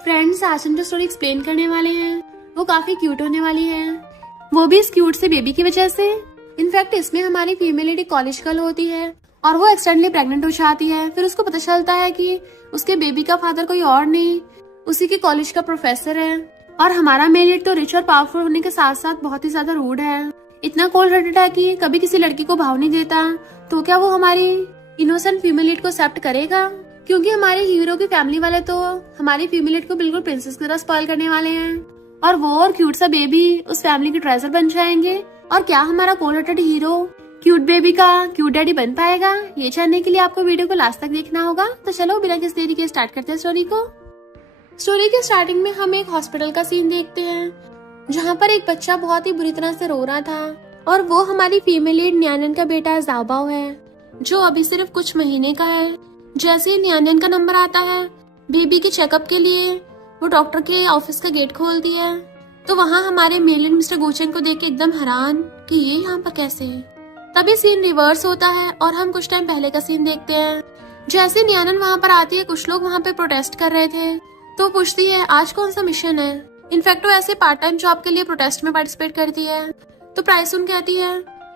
Friends, आज हम जो स्टोरी एक्सप्लेन करने वाले हैं वो काफी क्यूट होने वाली है, वो भी इस क्यूट से बेबी की वजह से। इनफैक्ट इसमें हमारी फीमेल लीड कॉलेज गर्ल होती है और वो एक्सीडेंटली प्रेग्नेंट हो जाती है। फिर उसको पता चलता है कि उसके बेबी का फादर कोई और नहीं, उसी के कॉलेज का प्रोफेसर है। और हमारा मेल लीड तो रिच और पावरफुल होने के साथ साथ बहुत ही ज्यादा रूड है, इतना कोल्ड हार्टेड है कि कभी किसी लड़की को भाव नहीं देता। तो क्या वो हमारी इनोसेंट फीमेल लीड को एक्सेप्ट करेगा? क्योंकि हमारे हीरो की फैमिली वाले तो हमारी फीमेल लीड को बिल्कुल प्रिंसेस की तरह स्पॉइल करने वाले हैं और वो और क्यूट सा बेबी उस फैमिली के ट्रेजर बन जाएंगे। और क्या हमारा cold hearted hero cute baby का क्यूट डैडी बन पाएगा? ये जानने के लिए आपको वीडियो को लास्ट तक देखना होगा। तो चलो बिना किसी देरी के स्टार्ट करते हैं स्टोरी को। स्टोरी के स्टार्टिंग में हम एक हॉस्पिटल का सीन देखते हैं जहाँ पर एक बच्चा बहुत ही बुरी तरह से रो रहा था और वो हमारी फीमेल लीड न्यानन का बेटा ज़ाओबाओ है जो अभी सिर्फ कुछ महीने का है। जैसे ही न्यानन का नंबर आता है बेबी के चेकअप के लिए, वो डॉक्टर के ऑफिस का गेट खोलती है तो वहाँ हमारे मेल लीड मिस्टर गोचेन को देख के एकदम हैरान कि ये यहाँ पर कैसे। तभी सीन रिवर्स होता है और हम कुछ टाइम पहले का सीन देखते हैं। जैसे न्यानन वहाँ पर आती है, कुछ लोग वहाँ पे प्रोटेस्ट कर रहे थे तो पूछती है आज कौन सा मिशन है। इनफैक्ट वो ऐसे पार्ट टाइम जॉब के लिए प्रोटेस्ट में पार्टिसिपेट करती है। तो प्राइस सुन कहती है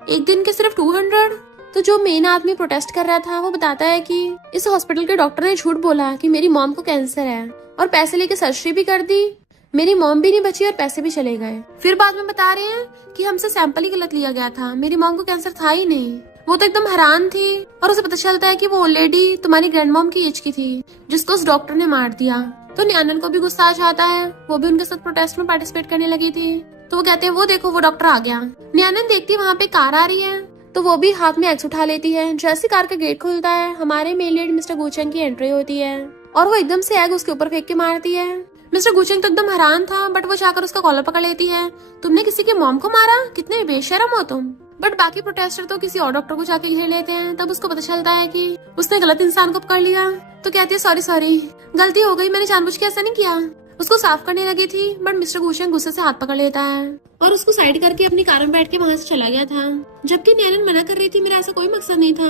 एक दिन के सिर्फ 200। तो जो मेन आदमी प्रोटेस्ट कर रहा था वो बताता है कि इस हॉस्पिटल के डॉक्टर ने झूठ बोला कि मेरी मॉम को कैंसर है और पैसे लेके सर्जरी भी कर दी, मेरी मॉम भी नहीं बची और पैसे भी चले गए। फिर बाद में बता रहे हैं कि हमसे सैंपल ही गलत लिया गया था, मेरी मॉम को कैंसर था ही नहीं। वो तो एकदम हैरान थी और उसे पता चलता है कि वो ऑलरेडी तुम्हारी ग्रैंड मॉम की एज की थी जिसको उस डॉक्टर ने मार दिया। तो न्यानन को भी गुस्सा आ जाता है, वो भी उनके साथ प्रोटेस्ट में पार्टिसिपेट करने लगी थी। तो वो कहते हैं वो देखो वो डॉक्टर आ गया। न्यानन देखती है वहाँ पे कार आ रही है तो वो भी हाथ में एक्स उठा लेती है। जैसे कार का गेट खुलता है हमारे मेल लीड मिस्टर गुचेंग की एंट्री होती है और वो एकदम से एग उसके ऊपर फेंक के मारती है। मिस्टर गुचेंग तो एकदम हैरान था बट वो जाकर उसका कॉलर पकड़ लेती है। तुमने किसी के मॉम को मारा, कितने बेशरम हो तुम। बट बाकी प्रोटेस्टर तो किसी और डॉक्टर को जाके घेर लेते हैं। तब उसको पता चलता है कि उसने गलत इंसान को पकड़ लिया तो कहती है सॉरी गलती हो गई, मैंने जानबूझ के ऐसा नहीं किया। उसको साफ करने लगी थी बट मिस्टर गुचेंग गुस्से से हाथ पकड़ लेता है और उसको साइड करके अपनी कार में बैठ के वहाँ से चला गया था। जबकि न्यानन मना कर रही थी, मेरा ऐसा कोई मकसद नहीं था।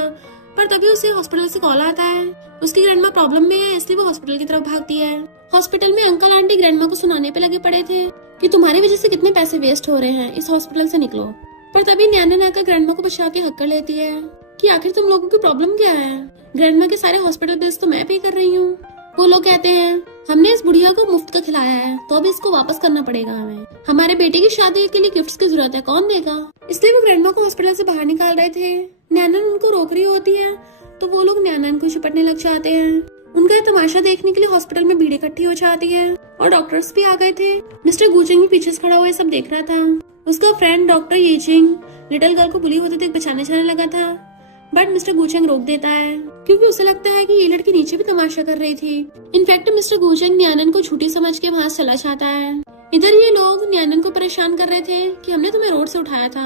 पर तभी उसे हॉस्पिटल से कॉल आता है, उसकी ग्रैंडमा प्रॉब्लम में है इसलिए वो हॉस्पिटल की तरफ भागती है। हॉस्पिटल में अंकल आंटी ग्रैंडमा को सुनाने पे लगे पड़े थे कि तुम्हारी वजह से कितने पैसे वेस्ट हो रहे हैं, इस हॉस्पिटल से निकलो। पर तभी न्यानन आकर ग्रैंडमा को बचा के हक कर लेती है कि आखिर तुम लोगों की प्रॉब्लम क्या है। ग्रैंडमा के सारे हॉस्पिटल बिल्स तो मैं पे कर रही हूँ। वो लोग कहते हैं हमने इस बुढ़िया को मुफ्त का खिलाया है तो अब इसको वापस करना पड़ेगा हमें, हमारे बेटे की शादी के लिए गिफ्ट्स की जरूरत है, कौन देगा। इसलिए वो ग्रैंडमा को हॉस्पिटल से बाहर निकाल रहे थे। न्यानन उनको रोक रही होती है तो वो लोग न्यानन को चिपटने लग जाते हैं। उनका तमाशा देखने के लिए हॉस्पिटल में भीड़ इकट्ठी हो जाती है और डॉक्टर्स भी आ गए थे। मिस्टर गुचेंग भी पीछे खड़ा हुआ सब देख रहा था। उसका फ्रेंड डॉक्टर येचिंग लिटिल गर्ल को बुली होते देख बचाने जाने लगा था बट मिस्टर गुचेंग रोक देता है क्योंकि उसे लगता है कि ये लड़की नीचे भी तमाशा कर रही थी। इनफैक्ट मिस्टर गुचेंग न्यानन को झूठी समझ के वहाँ चला जाता है। इधर ये लोग न्यानन को परेशान कर रहे थे कि हमने तुम्हें रोड से उठाया था,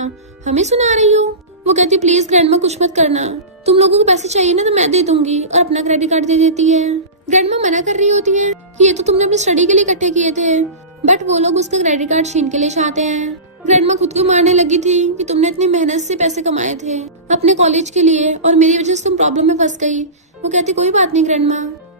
हमें सुना रही हो। वो कहती प्लीज ग्रैंडमा कुछ मत करना, तुम लोगों को पैसे चाहिए ना तो मैं दे दूंगी, और अपना क्रेडिट कार्ड दे देती है। ग्रैंडमा मना कर रही होती है कि ये तो तुमने अपनी स्टडी के लिए इकट्ठे किए थे बट वो लोग उसका क्रेडिट कार्ड छीन के ले जाते हैं। ग्रैंडमा खुद को मारने लगी थी कि तुमने इतनी मेहनत से पैसे कमाए थे अपने कॉलेज के लिए और मेरी वजह से तुम प्रॉब्लम में फंस गई। वो कहती कोई बात नहीं ग्रैंडमा,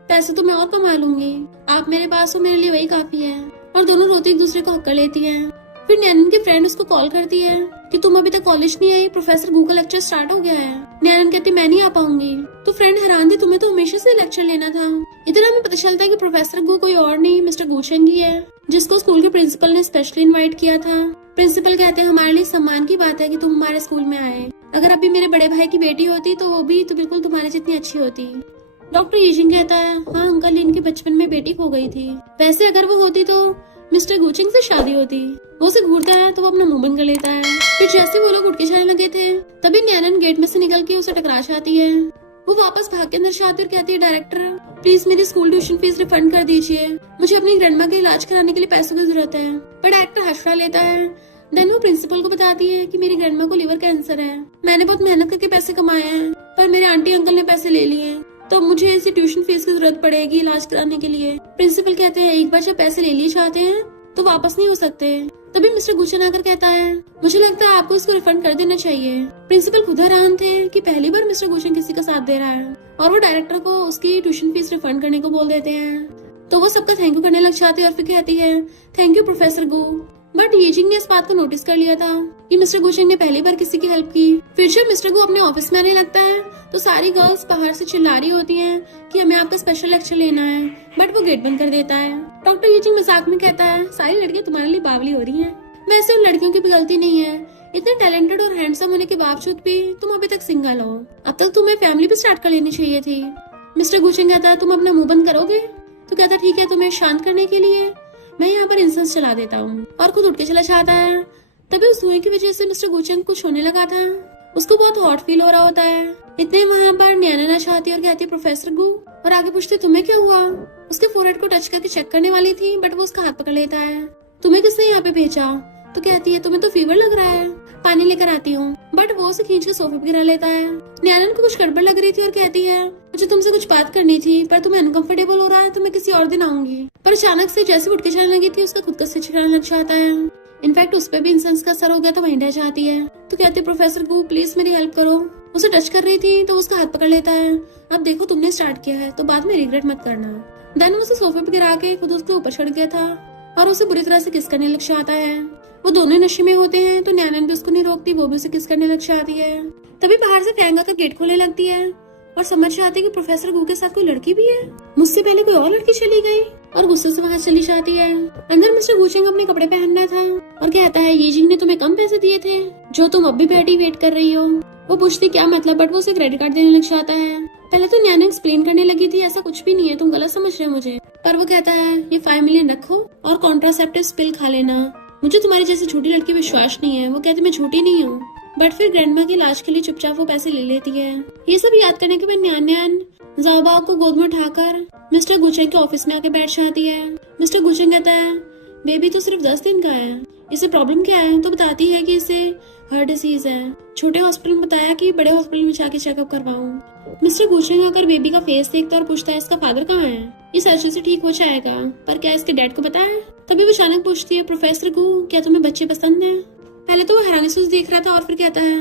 पैसे तो मैं और कमा लूंगी, आप मेरे पास हो, मेरे लिए वही काफी है। और दोनों रोते एक दूसरे को हक कर लेती हैं। फिर न्यानन की फ्रेंड उसको कॉल करती है कि तुम अभी तक कॉलेज नहीं आई, प्रोफेसर गू का लेक्चर स्टार्ट हो गया है। न्यानन कहती मैं नहीं आ पाऊंगी। तो फ्रेंड हैरान थी, तुम्हें तो हमेशा से लेक्चर लेना था। इधर हमें पता चलता है कि प्रोफेसर गू कोई और नहीं मिस्टर गुचेंग ही है जिसको स्कूल के प्रिंसिपल ने स्पेशली इनवाइट किया था। प्रिंसिपल कहते हैं हमारे लिए सम्मान की बात है कि तुम हमारे स्कूल में आए, अगर अभी मेरे बड़े भाई की बेटी होती तो वो भी तो बिल्कुल तुम्हारे जितनी अच्छी होती। डॉक्टर येचिंग कहता है हाँ अंकल, इनके बचपन में बेटी खो गई थी, वैसे अगर वो होती तो मिस्टर गुचेंग से शादी होती। वो उसे घूरता है तो वो अपना मुंह बंद कर लेता है। फिर जैसे वो लोग उठ के जाने लगे थे तभी न्यानन गेट में से निकल के उसे टकरा जाती है। वो वापस भाग के अंदर जाती और कहती है डायरेक्टर प्लीज मेरी स्कूल ट्यूशन फीस रिफंड कर दीजिए, मुझे अपनी ग्रैंडमा के इलाज कराने के लिए पैसों की जरूरत है। पर डायरेक्टर हंसड़ा लेता है। देन वो प्रिंसिपल को बताती है कि मेरी ग्रैंडमा को लिवर कैंसर है, मैंने बहुत मेहनत करके पैसे कमाए हैं पर मेरे आंटी अंकल ने पैसे ले लिए तो मुझे इसी ट्यूशन फीस की जरूरत पड़ेगी इलाज कराने के लिए। प्रिंसिपल कहते हैं एक बार जब पैसे ले लिए जाते हैं तो वापस नहीं हो सकते। तभी मिस्टर गुचेन आकर कहता है मुझे लगता है आपको इसको रिफंड कर देना चाहिए। प्रिंसिपल खुद हैरान थे कि पहली बार मिस्टर गुचेन किसी का साथ दे रहा है और वो डायरेक्टर को उसकी ट्यूशन फीस रिफंड करने को बोल देते हैं। तो वो सबका थैंक यू करने लग जाती है और फिर कहती है thank you professor Go. But Yejing ने इस बात को नोटिस कर लिया था कि मिस्टर गुशेंग ने पहली बार किसी की हेल्प की। फिर जब मिस्टर गो अपने ऑफिस में आने लगता है तो सारी गर्ल्स बाहर से चिल्ला रही होती हैं कि हमें आपका स्पेशल लेक्चर लेना है, बट वो गेट बंद कर देता है। डॉक्टर येजिंग मजाक में कहता है सारी लड़कियां तुम्हारे लिए बावली हो रही हैं। वैसे उन लड़कियों की भी गलती नहीं है, इतने टैलेंटेड और हैंडसम होने के बावजूद भी तुम अभी तक सिंगल हो। अब तक तुम्हें फैमिली भी स्टार्ट कर लेनी चाहिए थी। मिस्टर गुशेंग कहता है तुम अपना मुंह बंद करोगे? तो कहता ठीक है, तुम्हें शांत करने के लिए मैं यहाँ पर इंसेंस चला देता हूँ, और खुद उठ के चला जाता है। तभी उस धुएं की वजह से मिस्टर गुशेंग कुछ होने लगा था। उसको बहुत हॉट फील हो रहा होता है। इतने वहाँ पर न्याना चाहती और कहती है प्रोफेसर गु, और आगे पूछती तुम्हें क्या हुआ। उसके फोरहेड को टच करके चेक करने वाली थी, बट वो उसका हाथ पकड़ लेता है। तुम्हें किसने यहाँ पे भेजा? तो कहती है तुम्हें तो फीवर लग रहा है, पानी लेकर आती हूँ। बट वो उसे खींच के सोफे पे गिरा लेता है। न्यानन को कुछ गड़बड़ लग रही थी और कहती है मुझे तुमसे कुछ बात करनी थी, पर तुम्हें अनकंफर्टेबल हो रहा है तो मैं किसी और दिन आऊंगी। पर अचानक से जैसे उठ के चलने लगी थी उसका खुद का सिर छिड़ाने लग जाता है। इनफैक्ट उस पर भी इंसेंस का असर हो गया तो वहीं रह जाती है। तो कहती है प्रोफेसर को प्लीज मेरी हेल्प करो। उसे टच कर रही थी तो उसका हाथ पकड़ लेता है। अब देखो तुमने स्टार्ट किया है तो बाद में रिग्रेट मत करना। देन उसे सोफे पे गिरा के खुद उसके ऊपर चढ़ गया था और उसे बुरी तरह से किस करने लग जाता है। वो दोनों नशे में होते हैं तो न्यानन भी उसको नहीं रोकती, वो भी उसे किस करने लग जाती है। तभी बाहर से फैंग आकर गेट खोलने लगती है और समझ जाती है कि प्रोफेसर गू के साथ कोई लड़की भी है। मुझसे पहले कोई और लड़की चली गई और गुस्से से वहाँ चली जाती है। अंदर मिस्टर गुशेंग अपने कपड़े पहन रहा था और कहता है येजिंग ने तुम्हें कम पैसे दिए थे जो तुम अब भी बैठी वेट कर रही हो। वो पूछती क्या मतलब, बट वो उसे क्रेडिट कार्ड देने लग जाता है। पहले तो न्याना एक्सप्लेन करने लगी थी ऐसा कुछ भी नहीं है, तुम गलत समझ रहे हो मुझे। पर वो कहता है ये 5 मिलियन रखो और कॉन्ट्रासेप्टिव पिल खा लेना, मुझे तुम्हारी जैसी झूठी लड़की विश्वास नहीं है। वो कहती मैं झूठी नहीं हूँ। बट फिर ग्रैंडमा की इलाज के लिए चुपचाप वो पैसे ले लेती है। ये सब याद करने के बाद न्यान ज़ाओबाओ को गोद में उठाकर मिस्टर गुशेंग के ऑफिस में आके बैठ जाती है। मिस्टर गुशेंग कहता है बेबी तो सिर्फ 10 दिन का है, इसे प्रॉब्लम क्या है? तो बताती है कि इसे हार्ट डिसीज है। छोटे हॉस्पिटल में बताया कि बड़े हॉस्पिटल में जाके चेकअप करवाऊं। मिस्टर गुशेंग आकर बेबी का फेस देखता है और पूछता है इसका फादर कहाँ है? ये सर्जरी से ठीक हो जाएगा, पर क्या इसके डैड को पता है? तभी वो अचानक पूछती है प्रोफेसर को क्या तुम्हें बच्चे पसंद है? पहले तो वो हैरानी से देख रहा था और फिर कहता है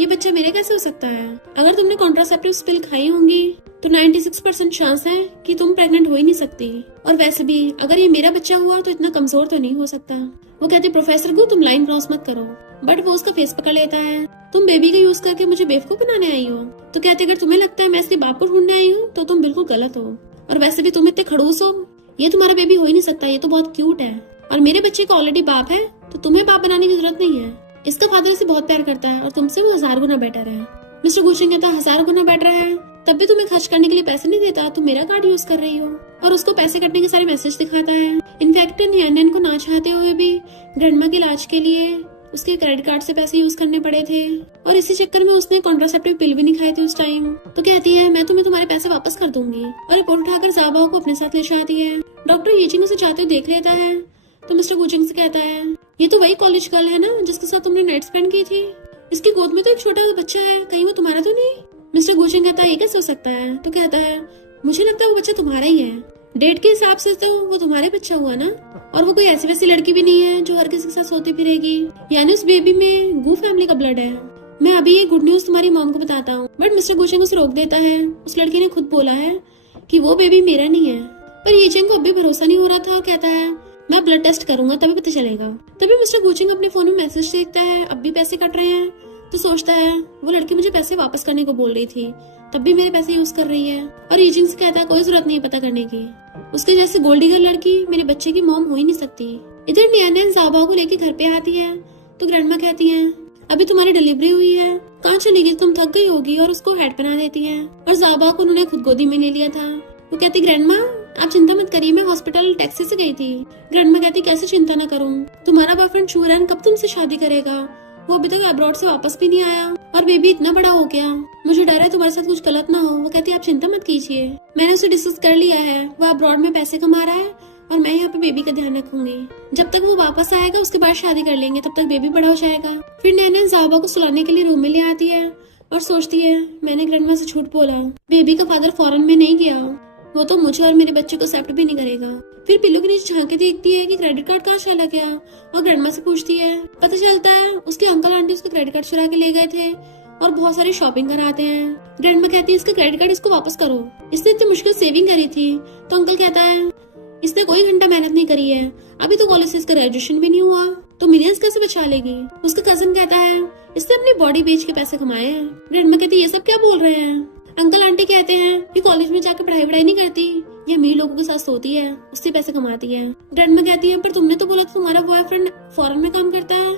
ये बच्चा मेरे कैसे हो सकता है? अगर तुमने कॉन्ट्रासेप्टिव पिल खाई होंगी तो 96% चांस है कि तुम प्रेग्नेंट हो ही नहीं सकती, और वैसे भी अगर ये मेरा बच्चा हुआ तो इतना कमजोर तो नहीं हो सकता। वो कहती प्रोफेसर को तुम लाइन क्रॉस मत करो, बट वो उसका फेस पकड़ लेता है। तुम बेबी का यूज करके मुझे बेवकूफ बनाने आई हो। तो कहते अगर तुम्हें लगता है मैं इसके बाप को ढूंढने आई हूँ तो तुम बिल्कुल गलत हो, और वैसे भी तुम इतने खड़ूस हो, ये तुम्हारा बेबी हो ही नहीं सकता, ये तो बहुत क्यूट है, और मेरे बच्चे का ऑलरेडी बाप है तो तुम्हें बाप बनाने की जरूरत नहीं है। इसका फादर इसे बहुत प्यार करता है और तुमसे वो 1000 गुना बेटर है। मिस्टर गुशेंग कहता है 1000 गुना बेटर है, तब भी तुम्हें खर्च करने के लिए पैसे नहीं देता, तुम मेरा कार्ड यूज कर रही हो। और उसको पैसे कटने के सारे मैसेज दिखाता है। इनफैक्ट न्यान को ना चाहते हुए भी ग्रैंडमा के इलाज के लिए उसके क्रेडिट कार्ड से पैसे यूज करने पड़े थे, और इसी चक्कर में उसने कॉन्ट्रासेप्टिव पिल भी नहीं खाई थी उस टाइम। तो कहती है मैं तुम्हें तुम्हारे पैसे वापस कर दूंगी, और रिपोर्ट उठाकर ज़ाओबाओ को अपने साथ ले जाती है। डॉक्टर येजिंग उसे जाते हुए देख लेता है तो मिस्टर गुशेंग से कहता है ये तो वही कॉलेज गर्ल है ना जिसके साथ तुमने नाइट स्पेंड की थी, इसकी गोद में तो एक छोटा बच्चा है, कहीं वो तुम्हारा तो नहीं? मिस्टर गुशेंग कहता है ये कैसे हो सकता है? तो कहता है मुझे लगता है वो बच्चा तुम्हारा ही है, डेट के हिसाब से तो वो तुम्हारे बच्चा हुआ ना, और वो कोई ऐसी वैसी लड़की भी नहीं है जो हर किसी के साथ सोती फिरेगी, यानी उस बेबी में गू फैमिली का ब्लड है। मैं अभी ये गुड न्यूज तुम्हारी मॉम को बताता हूँ। बट मिस्टर गुशेंग उसे रोक देता है। उस लड़की ने खुद बोला है कि वो बेबी मेरा नहीं है। पर येजिंग को अब भी भरोसा नहीं हो रहा था और कहता है मैं ब्लड टेस्ट करूंगा तभी पता चलेगा। तभी मिस्टर गुशेंग अपने फोन में मैसेज देखता है अब भी पैसे कट रहे हैं, तो सोचता है वो लड़की मुझे पैसे वापस करने को बोल रही थी, तब भी मेरे पैसे यूज कर रही है। और येजिंग से कहता है कोई जरूरत नहीं है पता करने की, उसके जैसे गोल्डीगर लड़की मेरे बच्चे की मॉम हो ही नहीं सकती। इधर न्यान ज़ाओबाओ को लेके घर पे आती है तो ग्रैंडमा कहती है अभी तुम्हारी डिलीवरी हुई है, कहाँ चली गई, तुम थक गई होगी, और उसको हेड पहना देती है। और ज़ाओबाओ को उन्होंने खुद गोदी में ले लिया था। वो कहती ग्रैंडमा आप चिंता मत करिए, मैं हॉस्पिटल टैक्सी से गई थी। ग्रैंडमा कहती कैसे चिंता न करूं, तुम्हारा बॉयफ्रेंड चूरन कब तुमसे शादी करेगा, वो अभी तक अब्रॉड से वापस भी नहीं आया, और बेबी इतना बड़ा हो गया, मुझे डर है तुम्हारे साथ कुछ गलत ना हो। वो कहती आप चिंता मत कीजिए, मैंने उसे डिस्कस कर लिया है, वो अब्रॉड में पैसे कमा रहा है और मैं यहाँ पे बेबी का ध्यान रखूंगी। जब तक वो वापस आएगा उसके बाद शादी कर लेंगे, तब तक बेबी बड़ा हो जाएगा। फिर नैना ज़ाओबाओ को सुलाने के लिए रूम में ले आती है और सोचती है मैंने ग्रैंडमा से झूठ बोला, बेबी का फादर फॉरेन में नहीं गया, वो तो मुझे और मेरे बच्चे को एक्सेप्ट भी नहीं करेगा। फिर पिल्लू के नीचे झांक के देखती है कि क्रेडिट कार्ड कहाँ चला गया, और ग्रैंडमा से पूछती है। पता चलता है उसके अंकल आंटी उसका क्रेडिट कार्ड चुरा के ले गए थे और बहुत सारी शॉपिंग कराते हैं। ग्रैंडमा कहती है इसका क्रेडिट कार्ड इसको वापस करो, इसने इतनी मुश्किल सेविंग करी थी। तो अंकल कहता है कोई घंटा मेहनत नहीं करी है, अभी तो कॉलेज से इसका ग्रेजुएशन भी नहीं हुआ, तो मिलियंस कैसे बचा लेगी। उसका कजन कहता है इसने अपनी बॉडी बेच के पैसे कमाए हैं। ग्रैंडमा कहती है ये सब क्या बोल रहे हैं। अंकल आंटी कहते हैं कि कॉलेज में जाकर पढ़ाई नहीं करती, ये अमीर लोगों के साथ सोती है, उससे पैसे कमाती है। ग्रैंडमा कहती है पर तुमने तो बोला था तुम्हारा बॉयफ्रेंड फॉरेन में काम करता है।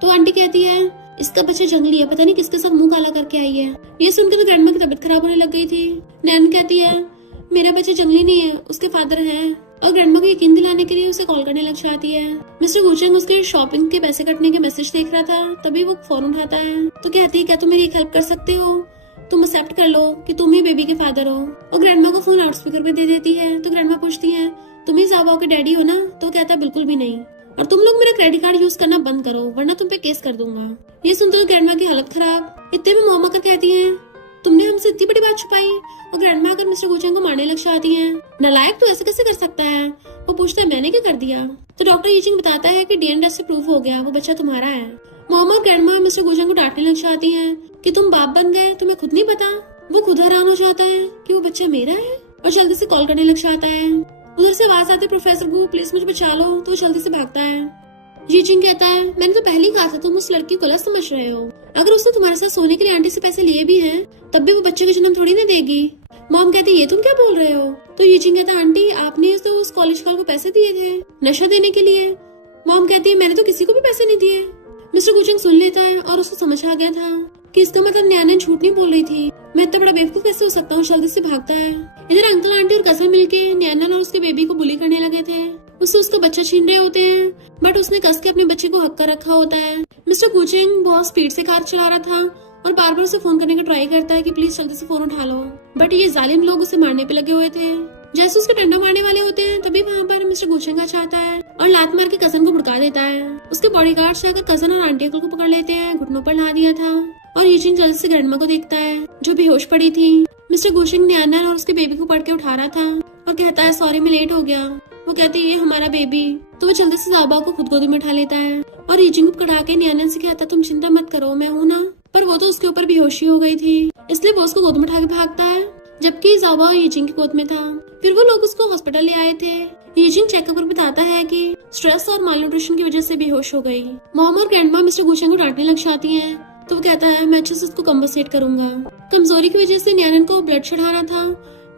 तो आंटी कहती है इसका बच्चा जंगली है, पता नहीं किसके साथ मुंह काला करके आई है। ये सुनकर तो ग्रैंडमा की तबीयत खराब होने लग गई थी। नैन कहती है मेरा बच्चा जंगली नहीं है, उसके फादर हैं। और ग्रैंडमा को यकीन दिलाने के लिए उसे कॉल करने लग जाती है। मिस्टर गुचेंग उसके शॉपिंग के पैसे कटने के मैसेज देख रहा था, तभी वो फोन उठाता है। तो कहती है क्या तुम मेरी हेल्प कर सकते हो, तुम एक्सेप्ट कर लो कि तुम ही बेबी के फादर हो। और ग्रैंडमा को फोन लाउड स्पीकर पे दे देती है। तो ग्रैंडमा पूछती है तुम ही ज़ाबाओ के डैडी हो ना। तो कहता है बिल्कुल भी नहीं, और तुम लोग मेरा क्रेडिट कार्ड यूज करना बंद करो वरना तुम पे केस कर दूंगा। ये सुनते तो ग्रैंडमा की हालत खराब। इतने में मॉम आकर कहती है तुमने हमसे इतनी बड़ी बात छुपाई। और ग्रैंडमा आकर मिस्टर गुचेंग को मारने लग जाती है। नालायक तो ऐसे कैसे कर सकता है। वो पूछता है मैंने क्या कर दिया। तो डॉक्टर यीचिंग बताता है कि डीएनए टेस्ट से प्रूफ हो गया वो बच्चा तुम्हारा है। मॉम और ग्रैंडमा मिस्टर गुचेंग को डांटने लग जाती है कि तुम बाप बन गए, तुम्हें खुद नहीं पता। वो खुद हैरान हो जाता है कि वो बच्चा मेरा है और जल्दी से कॉल करने लग जाता है। उधर से आवाज आती है प्रोफेसर को प्लीज मुझे बचा लो। तो जल्दी से भागता है। यीचिंग कहता है मैंने तो पहले ही कहा था तुम उस लड़की को गलत समझ रहे हो। अगर उसने तुम्हारे साथ सोने के लिए आंटी से पैसे लिए भी हैं तब भी वो बच्चे को जन्म थोड़ी ना देगी। मॉम कहती है ये तुम क्या बोल रहे हो। तो यीचिंग कहता है आंटी आपने तो उस कॉलेज गर्ल को पैसे दिए थे नशा देने के लिए। मॉम कहती है मैंने तो किसी को भी पैसे नहीं दिए। मिस्टर गुचेंग सुन लेता है और उसको समझ आ गया था कि इसका मतलब न्यान झूठ नहीं बोल रही थी। मैं इतना बड़ा बेवकूफ कैसे हो सकता हूँ। जल्दी से भागता है। इधर अंकल आंटी और कजन मिलके न्यान और उसके बेबी को बुली करने लगे थे। उससे उसका बच्चा छीन रहे होते हैं बट उसने कस के अपने बच्चे को हक कर रखा होता है। मिस्टर गुचेंग बहुत स्पीड से कार चला रहा था और बार बार उसे फोन करने का ट्राई करता है कि प्लीज जल्दी से फोन उठा लो, बट ये जालिम लोग उसे मारने पे लगे हुए थे। जैसे उसके डंडा मारने वाले होते हैं तभी वहाँ पर मिस्टर गुचेंग आ जाता है और लात मार के कजन को भड़का देता है। उसके बॉडीगार्ड जाकर कजन और आंटी अंकल को पकड़ लेते हैं, घुटनों पर ला दिया था। और यीचिंग जल्दी से ग्रैंडमा को देखता है जो बेहोश पड़ी थी। मिस्टर गुचेंग न्याना और उसके बेबी को पकड़ के उठा रहा था और कहता है सॉरी मैं लेट हो गया। वो कहती है ये हमारा बेबी। तो वो जल्दी से ज़ाबा को खुद गोदी में उठा लेता है और यीचिंग को पकड़ा के न्याना से कहता तुम चिंता मत करो मैं हूँ ना। पर वो तो उसके ऊपर बेहोशी हो गई थी इसलिए वो उसको गोद में उठा के भागता है जबकि ज़ाबा यीचिंग की गोद में था। फिर वो लोग उसको हॉस्पिटल ले आए थे। यीचिंग चेकअप पर बताता है कि स्ट्रेस और मालन्यूट्रिशन की वजह से बेहोश हो गई। मॉम और ग्रैंडमा मिस्टर गुचेंग को डांटने लग जाती हैं। तो वो कहता है मैं अच्छे से उसको कंपनसेट करूंगा। कमजोरी की वजह से न्यानन को ब्लड चढ़ाना था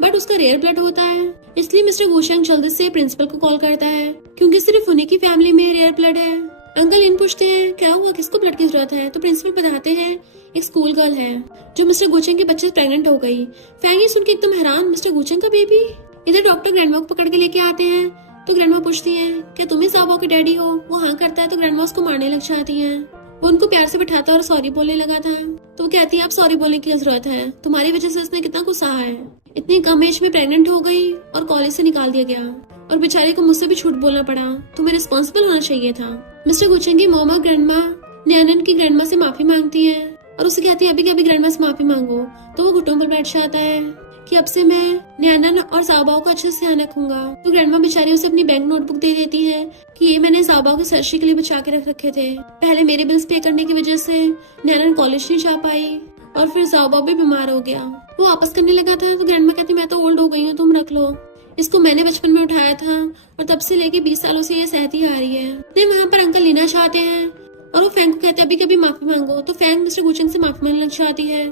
बट उसका रेयर ब्लड होता है इसलिए मिस्टर गुचेंग जल्दी से प्रिंसिपल को कॉल करता है क्योंकि सिर्फ उन्हीं की फैमिली में रेयर ब्लड है। अंकल इन पूछते हैं क्या हुआ किसको ब्लड की जरूरत है। तो प्रिंसिपल बताते हैं एक स्कूल गर्ल है जो मिस्टर गुचेंग के बच्चे प्रेग्नेंट हो गई। फैंग ये सुन के एकदम हैरान मिस्टर गुचेंग का बेबी। इधर डॉक्टर ग्रैंडमा को पकड़ के लेके आते हैं। तो ग्रैंडमा पूछती है क्या तुम ही ज़ाबा के डैडी हो। वो हाँ करता है तो ग्रैंडमा उसको मारने लग जाती है। वो उनको प्यार से बिठाता है और सॉरी बोलने लगा था। तो वो कहती है अब सॉरी बोलने की जरूरत है, तुम्हारी वजह से इसने कितना कुछ सहा है। इतनी कम एज में प्रेग्नेंट हो गई और कॉलेज से निकाल दिया गया और बेचारे को मुझसे भी झूठ बोलना पड़ा। तुम्हें रिस्पॉन्सिबल होना चाहिए था। मिस्टर गुचेंग की मॉम और ग्रैंडमा न्यानन की ग्रैंडमा से माफी मांगती है और उसे कहती है अभी कभी ग्रैंडमा से माफी मांगो। तो वो घुटनों पर बैठ जाता है कि अब से मैं न्यानन और ज़ाबाओ का अच्छे से ध्यान रखूंगा। तो ग्रैंडमा बेचारी उसे अपनी बैंक नोटबुक दे देती है कि ये मैंने ज़ाबाओ की सर्जरी के लिए बचा के रख रखे थे। पहले मेरे बिल्स पे करने की वजह से न्यानन कॉलेज नहीं जा पाई और फिर ज़ाबाओ भी बीमार हो गया। वो वापस करने लगा था तो ग्रैंडमा कहती मैं तो ओल्ड हो गई हूँ, तुम रख लो। इसको मैंने बचपन में उठाया था और तब से लेके 20 सालों से ये सहती आ रही है। नहीं वहाँ पर अंकल लेना चाहते हैं और वो फैंग को कहते हैं अभी कभी माफी मांगो। तो फैंग मिस्टर गुचेंग से माफी मांगने लग जाती है।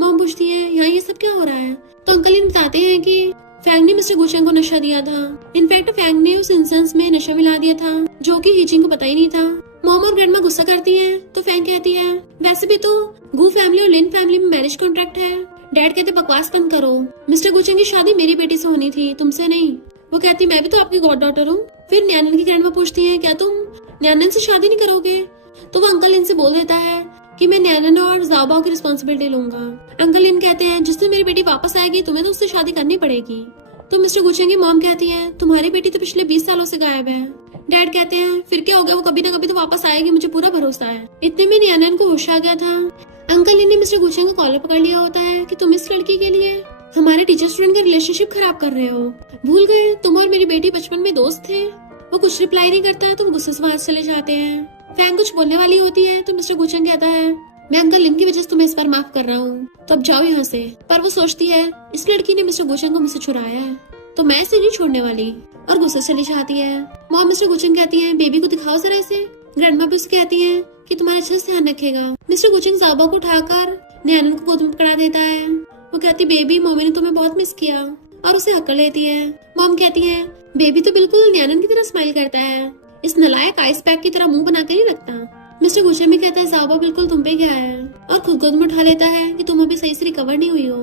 मॉम पूछती है यहाँ ये सब क्या हो रहा है। तो अंकल इन बताते हैं कि फैंग ने मिस्टर गुचेंग को नशा दिया था। इनफैक्ट फैंग ने उस इंसेंस में नशा मिला दिया था जो कि यीचिंग को पता ही नहीं था। मॉम और ग्रैंडमा गुस्सा करती हैं तो फैंग कहती है वैसे भी तो गू फैमिली और लिन फैमिली में मैरिज कॉन्ट्रैक्ट है। डैड कहते बकवास बंद करो, मिस्टर गुचेंग की शादी मेरी बेटी से होनी थी तुमसे नहीं। वो कहती मैं भी तो आपकी गॉड डॉटर हूँ। फिर न्यानन की ग्रैंडमा पूछती है क्या तुम न्यानन से शादी नहीं करोगे। तो वो अंकल इनसे बोल देता है कि मैं न्यानन और ज़ाबाओ की रिस्पॉन्सिबिलिटी लूंगा। अंकल इन कहते हैं जिस दिन मेरी बेटी वापस आएगी तुम्हें तो उससे शादी करनी पड़ेगी। तो मिस्टर गुचेंग की मॉम कहती है तुम्हारी बेटी तो पिछले 20 सालों से गायब है। डैड कहते हैं फिर क्या हो गया, वो कभी ना कभी तो वापस आएगी, मुझे पूरा भरोसा है। इतने में न्यानन को होश आ गया था। अंकल ने मिस्टर गुचेंग का कॉलर पकड़ लिया होता है कि तुम इस लड़की के लिए हमारे टीचर स्टूडेंट का रिलेशनशिप खराब कर रहे हो। भूल गए तुम और मेरी बेटी बचपन में दोस्त थे। वो कुछ रिप्लाई नहीं करता तो गुस्से से वहां चले जाते हैं। फैंग कुछ बोलने वाली होती है तो मिस्टर गुचेंग कहता है मैं अंकल लिन की वजह से तुम्हें इस बार माफ कर रहा हूँ, तो अब जाओ यहाँ से। पर वो सोचती है इस लड़की ने मिस्टर गुचेंग को मुझसे चुराया है तो मैं इसे नहीं छोड़ने वाली। और गुस्से से चली जाती है। मॉम मिस्टर गुचिंग कहती है बेबी को दिखाओ जरा इसे। ग्रैंडमा भी उससे कहती है कि तुम्हारा अच्छे से ध्यान रखेगा। मिस्टर गुचिंग ज़ाओबाओ को उठाकर न्यानन को गोद में पकड़ा देता है। वो कहती बेबी मम्मी ने तुम्हें बहुत मिस किया और उसे हक कर लेती है। मॉम कहती है बेबी तो बिल्कुल न्यानन की तरह स्माइल करता है, इस नलायक आइस पैक की तरह मुंह बना कर नहीं रखता। मिस्टर गुचिंग भी कहता है ज़ाओबाओ बिल्कुल तुम पे गया है और खुद गोद में उठा लेता है कि तुम अभी सही से रिकवर नहीं हुई हो।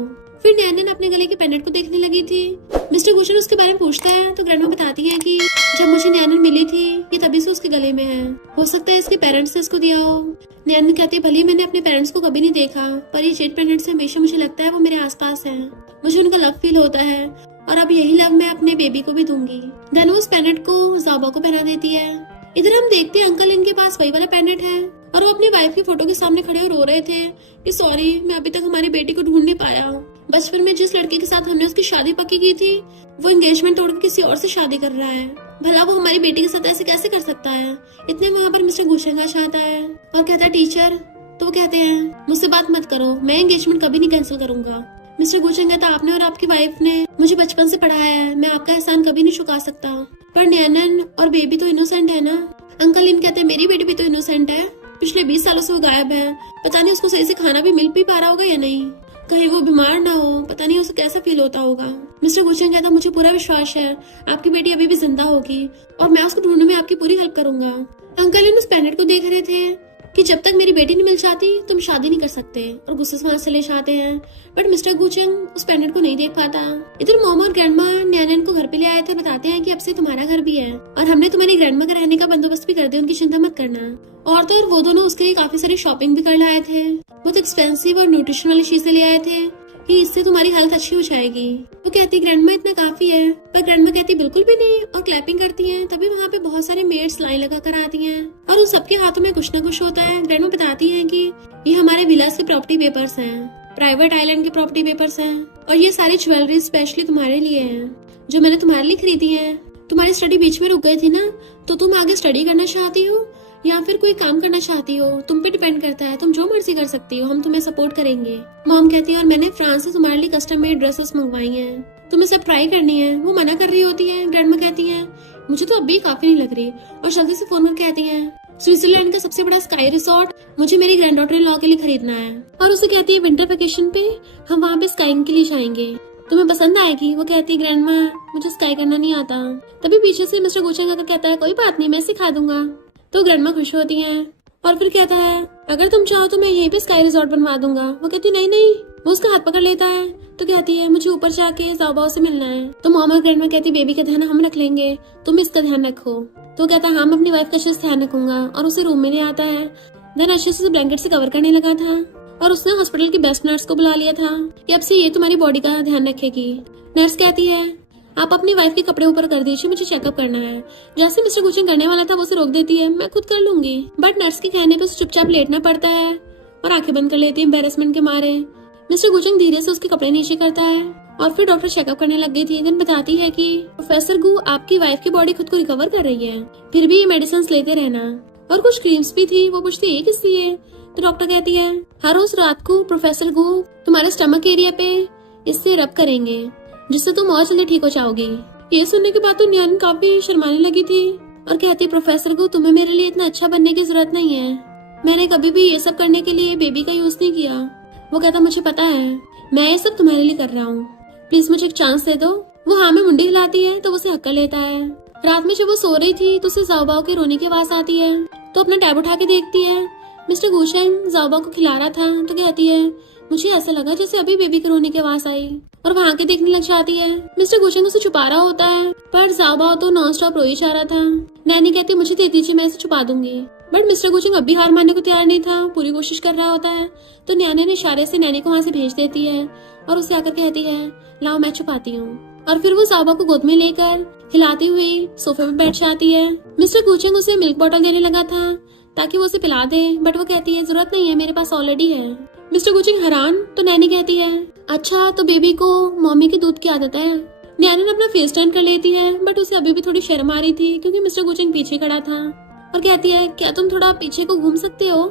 फिर न्यानन अपने गले के पेंडेंट को देखने लगी थी। मिस्टर गुचिंग उसके बारे में पूछता है तो ग्रैंडमा बताती है कि जब मुझे न्यानन मिली थी ये तभी से उसके गले में है, हो सकता है इसके पेरेंट्स ने इसको दिया हो। न्यानन कहती है भले मैंने अपने पेरेंट्स को कभी नहीं देखा पर ये जेड पेंडेंट से हमेशा मुझे लगता है वो मेरे आसपास है, मुझे उनका लव फील होता है और अब यही लव मैं अपने बेबी को भी दूंगी। देन वो उस पेंडेंट को ज़ाओबाओ को पहना देती है। इधर हम देखते हैं अंकल इनके पास वही वाला पेंडेंट है और वो अपनी वाइफ की फोटो के सामने खड़े और रो रहे थे कि सॉरी मैं अभी तक हमारी बेटी को ढूंढ नहीं पाया। बचपन में जिस लड़के के साथ हमने उसकी शादी पक्की की थी वो एंगेजमेंट तोड़कर किसी और से शादी कर रहा है, भला वो हमारी बेटी के साथ ऐसे कैसे कर सकता है। इतने वहाँ पर मिस्टर गुचिंग आ जाता है और कहता है टीचर, तो वो कहते हैं मुझसे बात मत करो, मैं एंगेजमेंट कभी नहीं कैंसिल करूंगा। मिस्टर गुचिंग कहता आपने और आपकी वाइफ ने मुझे बचपन से पढ़ाया है, मैं आपका एहसान कभी नहीं चुका सकता, पर न्यानन और बेबी तो इनोसेंट है ना। अंकल इन कहते हैं मेरी बेटी भी तो इनोसेंट है, पिछले 20 सालों से वो गायब है, पता नहीं उसको सही से खाना भी मिल भी पा रहा होगा या नहीं, कहीं वो बीमार ना हो, पता नहीं उसे कैसा फील होता होगा। मिस्टर गुचिंग कहता मुझे पूरा विश्वास है आपकी बेटी अभी भी जिंदा होगी और मैं उसको ढूंढने में आपकी पूरी हेल्प करूंगा। अंकल इन उस पेंडेंट को देख रहे थे कि जब तक मेरी बेटी नहीं मिल जाती तुम शादी नहीं कर सकते और गुस्से से वहां चले जाते हैं, बट मिस्टर गुचिंग उस पेंडेंट को नहीं देख पाता। इधर मॉम और ग्रैंडमा न्यानन को घर पे ले आए थे, बताते हैं कि अब से तुम्हारा घर भी है और हमने तुम्हारी ग्रैंडमा का रहने का बंदोबस्त भी कर दिया, उनकी चिंता मत करना। और तो और वो दोनों उसके लिए काफी सारी शॉपिंग भी कर लाए थे, बहुत एक्सपेंसिव और न्यूट्रिशन वाली चीजें ले आए थे कि इससे तुम्हारी हेल्थ अच्छी हो जाएगी। वो कहती ग्रैंडमा इतना काफी है, पर ग्रैंडमा कहती बिल्कुल भी नहीं और क्लैपिंग करती हैं। तभी वहाँ पे बहुत सारे मेड्स लाइन लगा कर आती हैं और उन सबके हाथों में कुछ न कुछ होता है। ग्रैंडमा बताती है कि ये हमारे विलास के प्रॉपर्टी पेपर्स हैं, प्राइवेट आइलैंड के प्रॉपर्टी पेपर्स हैं और ये सारी ज्वेलरी स्पेशली तुम्हारे लिए है जो मैंने तुम्हारे लिए खरीदी है। तुम्हारी स्टडी बीच में रुक गई थी ना, तो तुम आगे स्टडी करना चाहती हो या फिर कोई काम करना चाहती हो, तुम पे डिपेंड करता है, तुम जो मर्जी कर सकती हो, हम तुम्हें सपोर्ट करेंगे। मॉम कहती है और मैंने फ्रांस से तुम्हारे लिए कस्टम मेड ड्रेसेस मंगवाई हैं, तुम्हें सब ट्राई करनी है। वो मना कर रही होती है। ग्रैंडमा कहती है मुझे तो अभी काफी नहीं लग रही और जल्दी से फोन करके कहती है स्विट्जरलैंड का सबसे बड़ा स्काई रिसोर्ट मुझे मेरी ग्रैंड डॉटर इन लॉ के लिए खरीदना है और उसे कहती है विंटर वेकेशन पे हम वहाँ पे स्काइंग के लिए जाएंगे, तुम्हें पसंद आएगी। वो कहती है ग्रैंडमा मुझे स्काई करना नहीं आता। तभी पीछे से मिस्टर गुचिंग आकर कहता है कोई बात नहीं मैं सिखा दूंगा। तो ग्रैंडमा खुश होती हैं और फिर कहता है अगर तुम चाहो तो मैं यहीं पे स्काई रिजॉर्ट बनवा दूंगा। वो कहती नहीं नहीं, वो उसका हाथ पकड़ लेता है तो कहती है मुझे ऊपर जाके ज़ाओबाओ से मिलना है। तो मॉम और ग्रैंडमा कहती बेबी का ध्यान हम रख लेंगे, तुम इसका ध्यान रखो। तो कहता है हम अपनी वाइफ का अच्छे से ध्यान रखूंगा और उसे रूम में ले आता है। देन अच्छे से ब्लैंकेट से कवर करने लगा था और उसने हॉस्पिटल की बेस्ट नर्स को बुला लिया था कि अब से ये तुम्हारी बॉडी का ध्यान रखेगी। नर्स कहती है आप अपनी वाइफ के कपड़े ऊपर कर दीजिए, मुझे चेकअप करना है। जैसे मिस्टर गुचिंग करने वाला था वो उसे रोक देती है मैं खुद कर लूंगी, बट नर्स के कहने पे उसे चुपचाप लेटना पड़ता है और आंखें बंद कर लेती है एम्बैरेसमेंट के मारे। मिस्टर गुचिंग धीरे से उसके कपड़े नीचे करता है और फिर डॉक्टर चेकअप करने लग गई थी। देन बताती है कि प्रोफेसर गू आपकी वाइफ की बॉडी खुद को रिकवर कर रही है, फिर भी मेडिसिन लेते रहना। और कुछ क्रीम्स भी थी। वो पूछती है ये किस लिए, तो डॉक्टर कहती है हर रोज रात को प्रोफेसर गू तुम्हारे स्टमक एरिया पे इससे रब करेंगे जिससे तुम और जल्दी ठीक हो जाओगी। ये सुनने के बाद तो न्यान काफी शर्माने लगी थी और कहती प्रोफेसर गू तुम्हें मेरे लिए इतना अच्छा बनने की जरूरत नहीं है, मैंने कभी भी ये सब करने के लिए बेबी का यूज नहीं किया। वो कहता मुझे पता है, मैं ये सब तुम्हारे लिए कर रहा हूँ, प्लीज मुझे एक चांस दे दो। वो हाँ में मुंडी हिलाती है तो वो उसे हक कर लेता है। रात में जब वो सो रही थी तो उसे ज़ाओबाओ के रोने की आवाज आती है तो अपना टैब उठा के देखती है। मिस्टर गुचिंग ज़ाओबाओ को खिला रहा था तो कहती है मुझे ऐसा लगा जैसे अभी बेबी के रोने की आवाज आई और वहाँ के देखने लग जाती है। मिस्टर गुचिंग उसे छुपा रहा होता है पर ज़ाओबाओ तो नॉन स्टॉप रो ही जा रहा था। नैनी कहती मुझे दे दीजिए मैं इसे छुपा दूंगी, बट मिस्टर गुचिंग अब भी हार मानने को तैयार नहीं था, पूरी कोशिश कर रहा होता है। तो नैनी ने इशारे से नैनी को वहाँ से भेज देती है और उससे आकर कहती है लाओ मैं छुपाती हूँ। और फिर वो ज़ाओबाओ को गोद में लेकर हिलाती हुई सोफे पे बैठ जाती है। मिस्टर गुचिंग उसे मिल्क बॉटल देने लगा था ताकि वो उसे पिला दे, बट वो कहती है जरूरत नहीं है, मेरे पास ऑलरेडी है। मिस्टर गुचिंग हैरान तो नैनी कहती है अच्छा तो बेबी को मम्मी के दूध की आदत है। नैनी अपना फेस टर्न कर लेती है बट उसे अभी भी थोड़ी शर्म आ रही थी क्योंकि मिस्टर गुचिंग पीछे खड़ा था और कहती है क्या तुम थोड़ा पीछे को घूम सकते हो।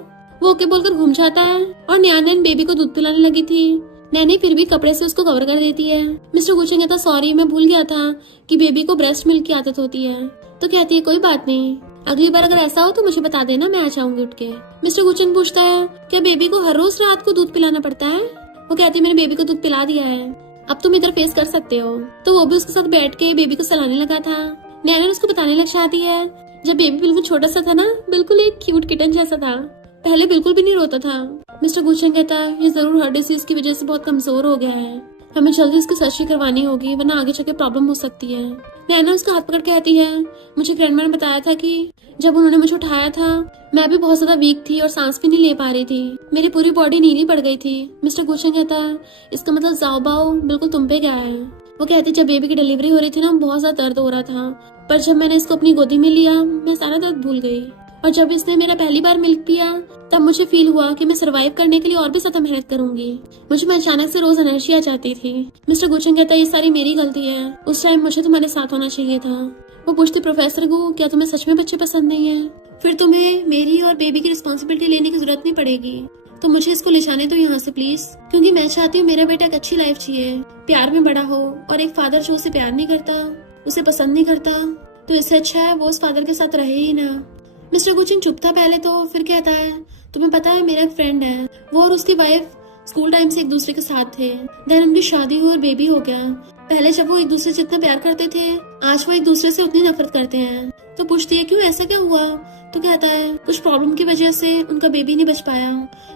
वो ओके बोलकर घूम जाता है और नैनी बेबी को दूध पिलाने लगी थी। नैनी फिर भी कपड़े से उसको कवर कर देती है। मिस्टर गुचेंग कहता सॉरी मैं भूल गया था कि बेबी को ब्रेस्ट मिल्क की आदत होती है। तो कहती है कोई बात नहीं, अगली बार अगर ऐसा हो तो मुझे बता देना, मैं आ जाऊंगी उठ के। मिस्टर गुचेंग पूछता है क्या बेबी को हर रोज रात को दूध पिलाना पड़ता है? वो कहती है मैंने बेबी को दूध पिला दिया है, अब तुम इधर फेस कर सकते हो। तो वो भी उसके साथ बैठ के बेबी को सहलाने लगा था। नैना उसको बताने लग जाती है जब बेबी बिल्कुल छोटा सा था ना, बिल्कुल एक क्यूट किटन जैसा था, पहले बिल्कुल भी नहीं रोता था। मिस्टर गुचेंग कहता है ये जरूर हार्ट डिजीज की वजह से बहुत कमजोर हो गया है, हमें जल्दी इसकी सर्जरी करवानी होगी वरना आगे चल के प्रॉब्लम हो सकती है। नैना उसका हाथ पकड़ कहती है मुझे ग्रैंडमा ने बताया था कि जब उन्होंने मुझे उठाया था मैं भी बहुत ज्यादा वीक थी और सांस भी नहीं ले पा रही थी, मेरी पूरी बॉडी नीली पड़ गई थी। मिस्टर गुचेंग कहता है इसका मतलब जाओबाओ बिल्कुल तुम पे गया है। वो कहती जब बेबी की डिलीवरी हो रही थी ना बहुत ज्यादा दर्द हो रहा था, पर जब मैंने इसको अपनी गोदी में लिया मैं सारा दर्द भूल गई, और जब इसने मेरा पहली बार मिल्क पिया तब मुझे फील हुआ कि मैं सरवाइव करने के लिए और भी ज्यादा मेहनत करूंगी। मुझे में अचानक से रोज एनर्जी आ जाती थी। मिस्टर गुचेंग कहता है ये सारी मेरी गलती है, उस टाइम मुझे तुम्हारे साथ होना चाहिए था। वो पूछती प्रोफेसर को क्या तुम्हें सच में बच्चे पसंद नहीं है? फिर तुम्हें मेरी और बेबी की रिस्पॉन्सिबिलिटी लेने की जरूरत नहीं पड़ेगी, तो मुझे इसको ले जाने दो यहाँ से प्लीज, क्योंकि मैं चाहती हूँ मेरा बेटा एक अच्छी लाइफ जिए, प्यार में बड़ा हो, और एक फादर जो उसे प्यार नहीं करता, उसे पसंद नहीं करता, तो इससे अच्छा है वो उस फादर के साथ रहे ही ना। मिस्टर गुचेंग चुप था पहले तो, फिर कहता है तुम्हें पता है मेरा एक फ्रेंड है, वो और उसकी वाइफ स्कूल टाइम से एक दूसरे के साथ थे, देन उनकी शादी हुई और बेबी हो गया। पहले जब वो एक दूसरे से जितना प्यार करते थे आज वो एक दूसरे से उतनी नफरत करते हैं। तो पूछती है क्यों, ऐसा क्या हुआ? तो कहता है कुछ प्रॉब्लम की वजह से उनका बेबी नहीं बच पाया,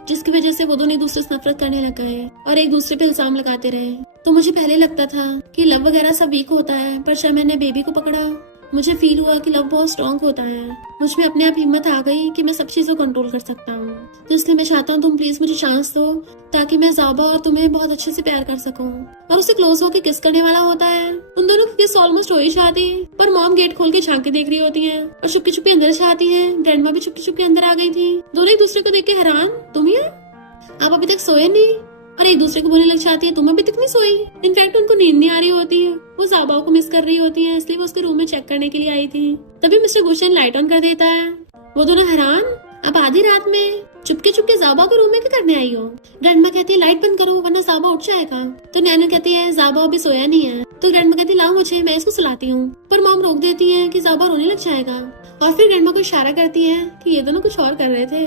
जिसकी वजह से वो दोनों एक दूसरे से नफरत करने लग गए और एक दूसरे पे इल्जाम लगाते रहे। तो मुझे पहले लगता था कि लव वगैरह सब वीक होता है, पर जब मैंने बेबी को पकड़ा मुझे फील हुआ कि लव बहुत स्ट्रॉन्ग होता है। मुझ में अपने आप हिम्मत आ गई कि मैं सब चीजों को कंट्रोल कर सकता हूँ। तो इसलिए मैं चाहता हूँ तुम प्लीज मुझे चांस दो ताकि मैं जाबा और तुम्हें बहुत अच्छे से प्यार कर सकूं। और उसे क्लोज होकर किस करने वाला होता है। उन दोनों की किस ऑलमोस्ट हो ही जाती, पर मॉम गेट खोल के झांक के देख रही होती है और चुपके चुपके अंदर जाती है। ग्रैंडमा भी चुपके चुपके अंदर आ गई थी। दोनों एक दूसरे को देख के हैरान, तुम यहाँ, आप अभी तक सोए नहीं? और एक दूसरे को बोलने लग जाती है तुम अभी तक नहीं सोई। इनफैक्ट उनको नींद नहीं आ रही होती है, वो जाबाओ को मिस कर रही होती है, इसलिए वो उसके रूम में चेक करने के लिए आई थी। तभी मिस्टर गुचेंग लाइट ऑन कर देता है। वो दोनों हैरान, अब आधी रात में चुपके चुपके जाबा के रूम में क्या करने आई हो? ग्रैंडमा कहती है लाइट बंद करो वरना जाबा उठ जाएगा। तो नैना कहती है जाबा अभी सोया नहीं है। तो ग्रैंडमा कहती है लाओ मुझे, मैं इसको सुलाती हूँ। पर मॉम रोक देती है कि जाबा रोने लग जाएगा, और फिर ग्रैंडमा को इशारा करती है कि ये दोनों कुछ और कर रहे थे,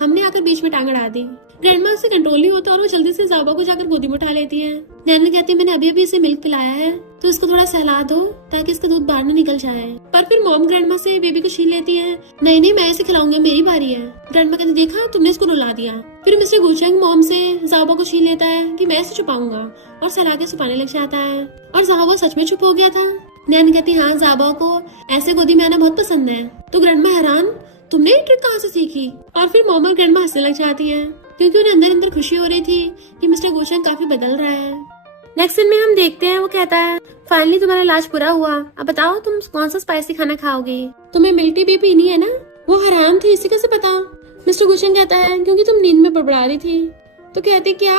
हमने आकर बीच में टांग अड़ा दी। ग्रैंडमा से कंट्रोल नहीं होता और वो जल्दी से जाबा को जाकर गोदी में उठा लेती है। नैना कहती है मैंने अभी अभी इसे मिल्क पिलाया है, तो इसको थोड़ा सहला दो ताकि इसका दूध बाहर न निकल जाए। पर फिर मॉम ग्रैंडमा से बेबी को छीन लेती है। नहीं नहीं मैं इसे खिलाऊंगी, मेरी बारी है। ग्रैंडमा कहती देखा तुमने इसको रुला दिया। फिर मिस्टर गुचेंग मॉम से जाबा को छीन लेता है कि मैं इसे छुपाऊंगा, और सहला के छुपाने लग जाता है। और जाबा सच में चुप हो गया था। नैना कहती हाँ जाबा को ऐसे गोदी में आना बहुत पसंद है। तो ग्रैंडमा हैरान, तुमने ये ट्रिक कहाँ से सीखी? और फिर मॉम और ग्रैंडमा हंसने लग जाती है क्योंकि उन्हें अंदर अंदर खुशी हो रही थी कि मिस्टर गुचेंग काफी बदल रहा है। नेक्स्ट सीन में हम देखते हैं वो कहता है फाइनली तुम्हारा इलाज पूरा हुआ, अब बताओ तुम कौन सा स्पाइसी खाना खाओगे? तुम्हें मिल्क टी भी पीनी है ना? वो हैरान थी इसी कैसे पता? मिस्टर गुचेंग कहता है क्योंकि तुम नींद में बड़बड़ा रही थी। तो कहती क्या,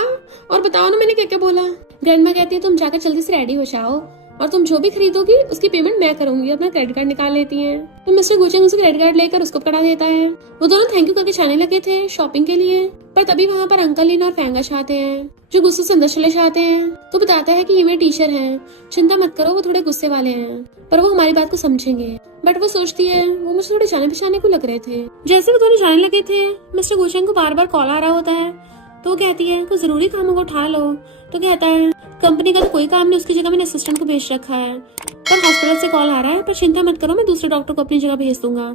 और बताओ ना मैंने क्या क्या बोला? ग्रैंडमा कहती है तुम जाकर जल्दी से रेडी हो जाओ और तुम जो भी खरीदोगी उसकी पेमेंट मैं करूंगी। अपना क्रेडिट कार्ड निकाल लेती है। तो मिस्टर गुचेंग उसे क्रेडिट कार्ड लेकर उसको पकड़ा देता है। वो दोनों थैंक यू करके जाने लगे थे शॉपिंग के लिए, पर तभी वहाँ पर अंकल लीन और फैंगा चाहते हैं जो गुस्से से अंदर चले जाते हैं। तो बताता है कि ये मेरे टीचर हैं, चिंता मत करो, वो थोड़े गुस्से वाले हैं पर वो हमारी बात को समझेंगे। बट वो सोचती है वो मुझे थोड़े जाने पहचाने को लग रहे थे। जैसे वो दोनों जाने लगे थे मिस्टर गुचेंग को बार बार कॉल आ रहा होता है। तो वो कहती है कोई जरूरी काम होगा उठा लो। तो कहता है कंपनी का तो कोई काम नहीं, उसकी जगह मैंने असिस्टेंट को भेज रखा है, पर हॉस्पिटल से कॉल आ रहा है, पर चिंता मत करो मैं दूसरे डॉक्टर को अपनी जगह भेज दूंगा।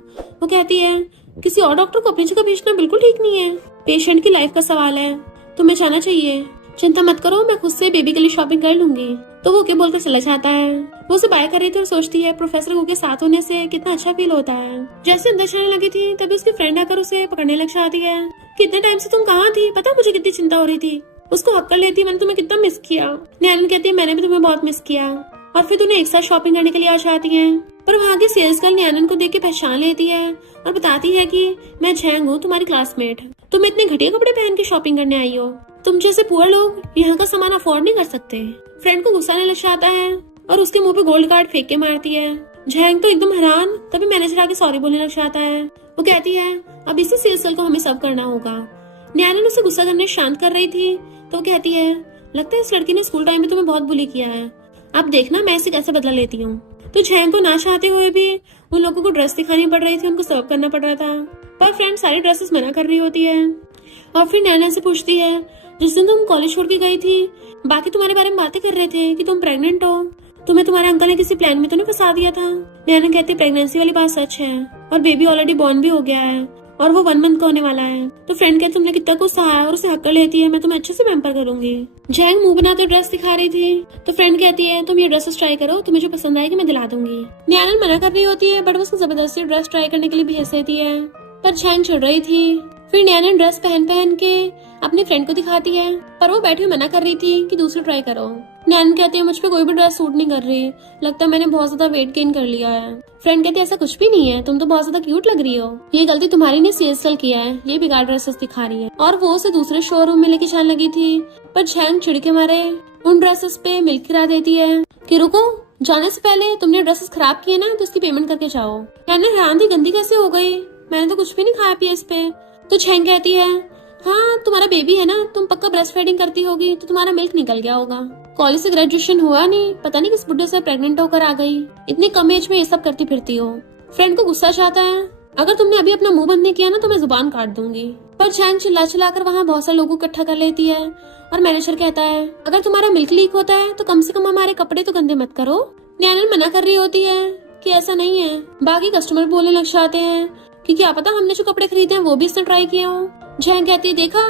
वो कहती है किसी और डॉक्टर को अपनी जगह भेजना बिल्कुल ठीक नहीं है, पेशेंट की लाइफ का सवाल है, तुम्हें जाना चाहिए, चिंता मत करो मैं खुद से बेबी के लिए शॉपिंग कर लूंगी। तो वो क्या बोलकर चला जाता है। वो उसे बाय कर रही थी और सोचती है प्रोफेसर गो के साथ होने से कितना अच्छा फील होता है। जैसे अंदर जाने लगी थी तभी उसकी फ्रेंड आकर उसे पकड़ने लग जाती है। कितने टाइम से तुम कहाँ थी, पता मुझे कितनी चिंता हो रही थी। उसको हक कर लेती, मैंने तुम्हें कितना मिस किया। नैना कहती है मैंने भी तुम्हें बहुत मिस किया। और फिर दोनों एक साथ शॉपिंग करने के लिए आ जाती है। पर वहाँ की सेल्स गर्ल नैनन को देख के पहचान लेती है और बताती है कि मैं झैंग हूँ तुम्हारी क्लासमेट, तुम इतने घटिया कपड़े पहन के शॉपिंग करने आई हो, तुम जैसे पुअर लोग यहाँ का सामान अफोर्ड नहीं कर सकते। फ्रेंड को गुस्सा आने लग जाता है और उसके मुंह पे गोल्ड कार्ड फेंक के मारती है। झैंग तो एकदम हैरान, तभी मैनेजर आके सॉरी बोलने लग जाता है। वो कहती है अब इसी सेल्स गर्ल को हमें सब करना होगा। नैनन उसे गुस्सा करने शांत कर रही थी। तो कहती है लगता है इस लड़की ने स्कूल टाइम में तुम्हें बहुत बुली किया है। अब देखना मैं इसे कैसे बदला लेती हूँ। तो झैंग को ना चाहते हुए भी उन लोगों को ड्रेस दिखानी पड़ रही थी, उनको सर्व करना पड़ रहा था, पर फ्रेंड सारी ड्रेसेस मना कर रही होती है। और फिर नैना से पूछती है, जिस दिन तुम कॉलेज छोड़ के गई थी बाकी तुम्हारे बारे में बातें कर रहे थे कि तुम प्रेग्नेंट हो, तुम्हें तुम्हारे अंकल ने किसी प्लान में तो नहीं फंसा दिया था। नैना कहती प्रेगनेंसी वाली बात सच है और बेबी ऑलरेडी बॉर्न भी हो गया है और वो 1 मंथ का होने वाला है। तो फ्रेंड कहती तुमने कितना कुछ सहा है और उसे हक कर लेती है, मैं तुम्हें अच्छे से पैम्पर करूंगी। झैंग मुंह बनाते ड्रेस दिखा रही थी तो फ्रेंड कहती है तुम ये ड्रेसेस ट्राई करो, तुम्हें जो पसंद आएगी मैं दिला दूंगी। नैना मना कर रही होती है बट वो उसको जबरदस्ती ड्रेस ट्राई करने के लिए भेज देती है, पर झैंग चिढ़ रही थी। फिर नैना ड्रेस पहन के अपनी फ्रेंड को दिखाती है, पर वो बैठी हुई मना कर रही थी कि दूसरी ट्राई करो। नैना कहती है मुझ पे कोई भी ड्रेस सूट नहीं कर रही, लगता है मैंने बहुत ज्यादा वेट गेन कर लिया है। फ्रेंड कहती है ऐसा कुछ भी नहीं है, तुम तो बहुत ज्यादा क्यूट लग रही हो, ये गलती तुम्हारी ने सीएसएल किया है, ये बेकार ड्रेसेस दिखा रही है। और वो उसे दूसरे शोरूम में लेके जाने लगी थी, पर झैंग चिढ़ के मारे उन ड्रेसेस पे मिल्क गिरा देती है कि रुको, जाने से पहले तुमने ड्रेसेस खराब किए ना तो इसकी पेमेंट करके जाओ। नैना हैरान थी गंदी कैसे हो गई, मैंने तो कुछ भी नहीं खाया पिया इस पे। तो झैंग कहती है हाँ तुम्हारा बेबी है ना, तुम पक्का ब्रेस्ट फीडिंग करती होगी तो तुम्हारा मिल्क निकल गया होगा। कॉलेज से ग्रेजुएशन हुआ नहीं, पता नहीं किस बुड्ढे से प्रेग्नेंट होकर आ गई, इतनी कम एज में ये सब करती फिरती हो। फ्रेंड को गुस्सा चाहता है, अगर तुमने अभी अपना मुंह बंद नहीं किया ना तो मैं जुबान काट दूंगी। पर झैंग चिल्ला चिल्ला कर वहाँ बहुत सारे लोगों को इकट्ठा कर लेती है और मैनेजर कहता है अगर तुम्हारा मिल्क लीक होता है तो कम से कम हमारे कपड़े तो गंदे मत करो। नैना मना कर रही होती है कि ऐसा नहीं है। बाकी कस्टमर बोलने लग जाते हैं कि क्या पता हमने जो कपड़े खरीदे हैं वो भी इसने ट्राई किए हो। झैंग कहती है देखा,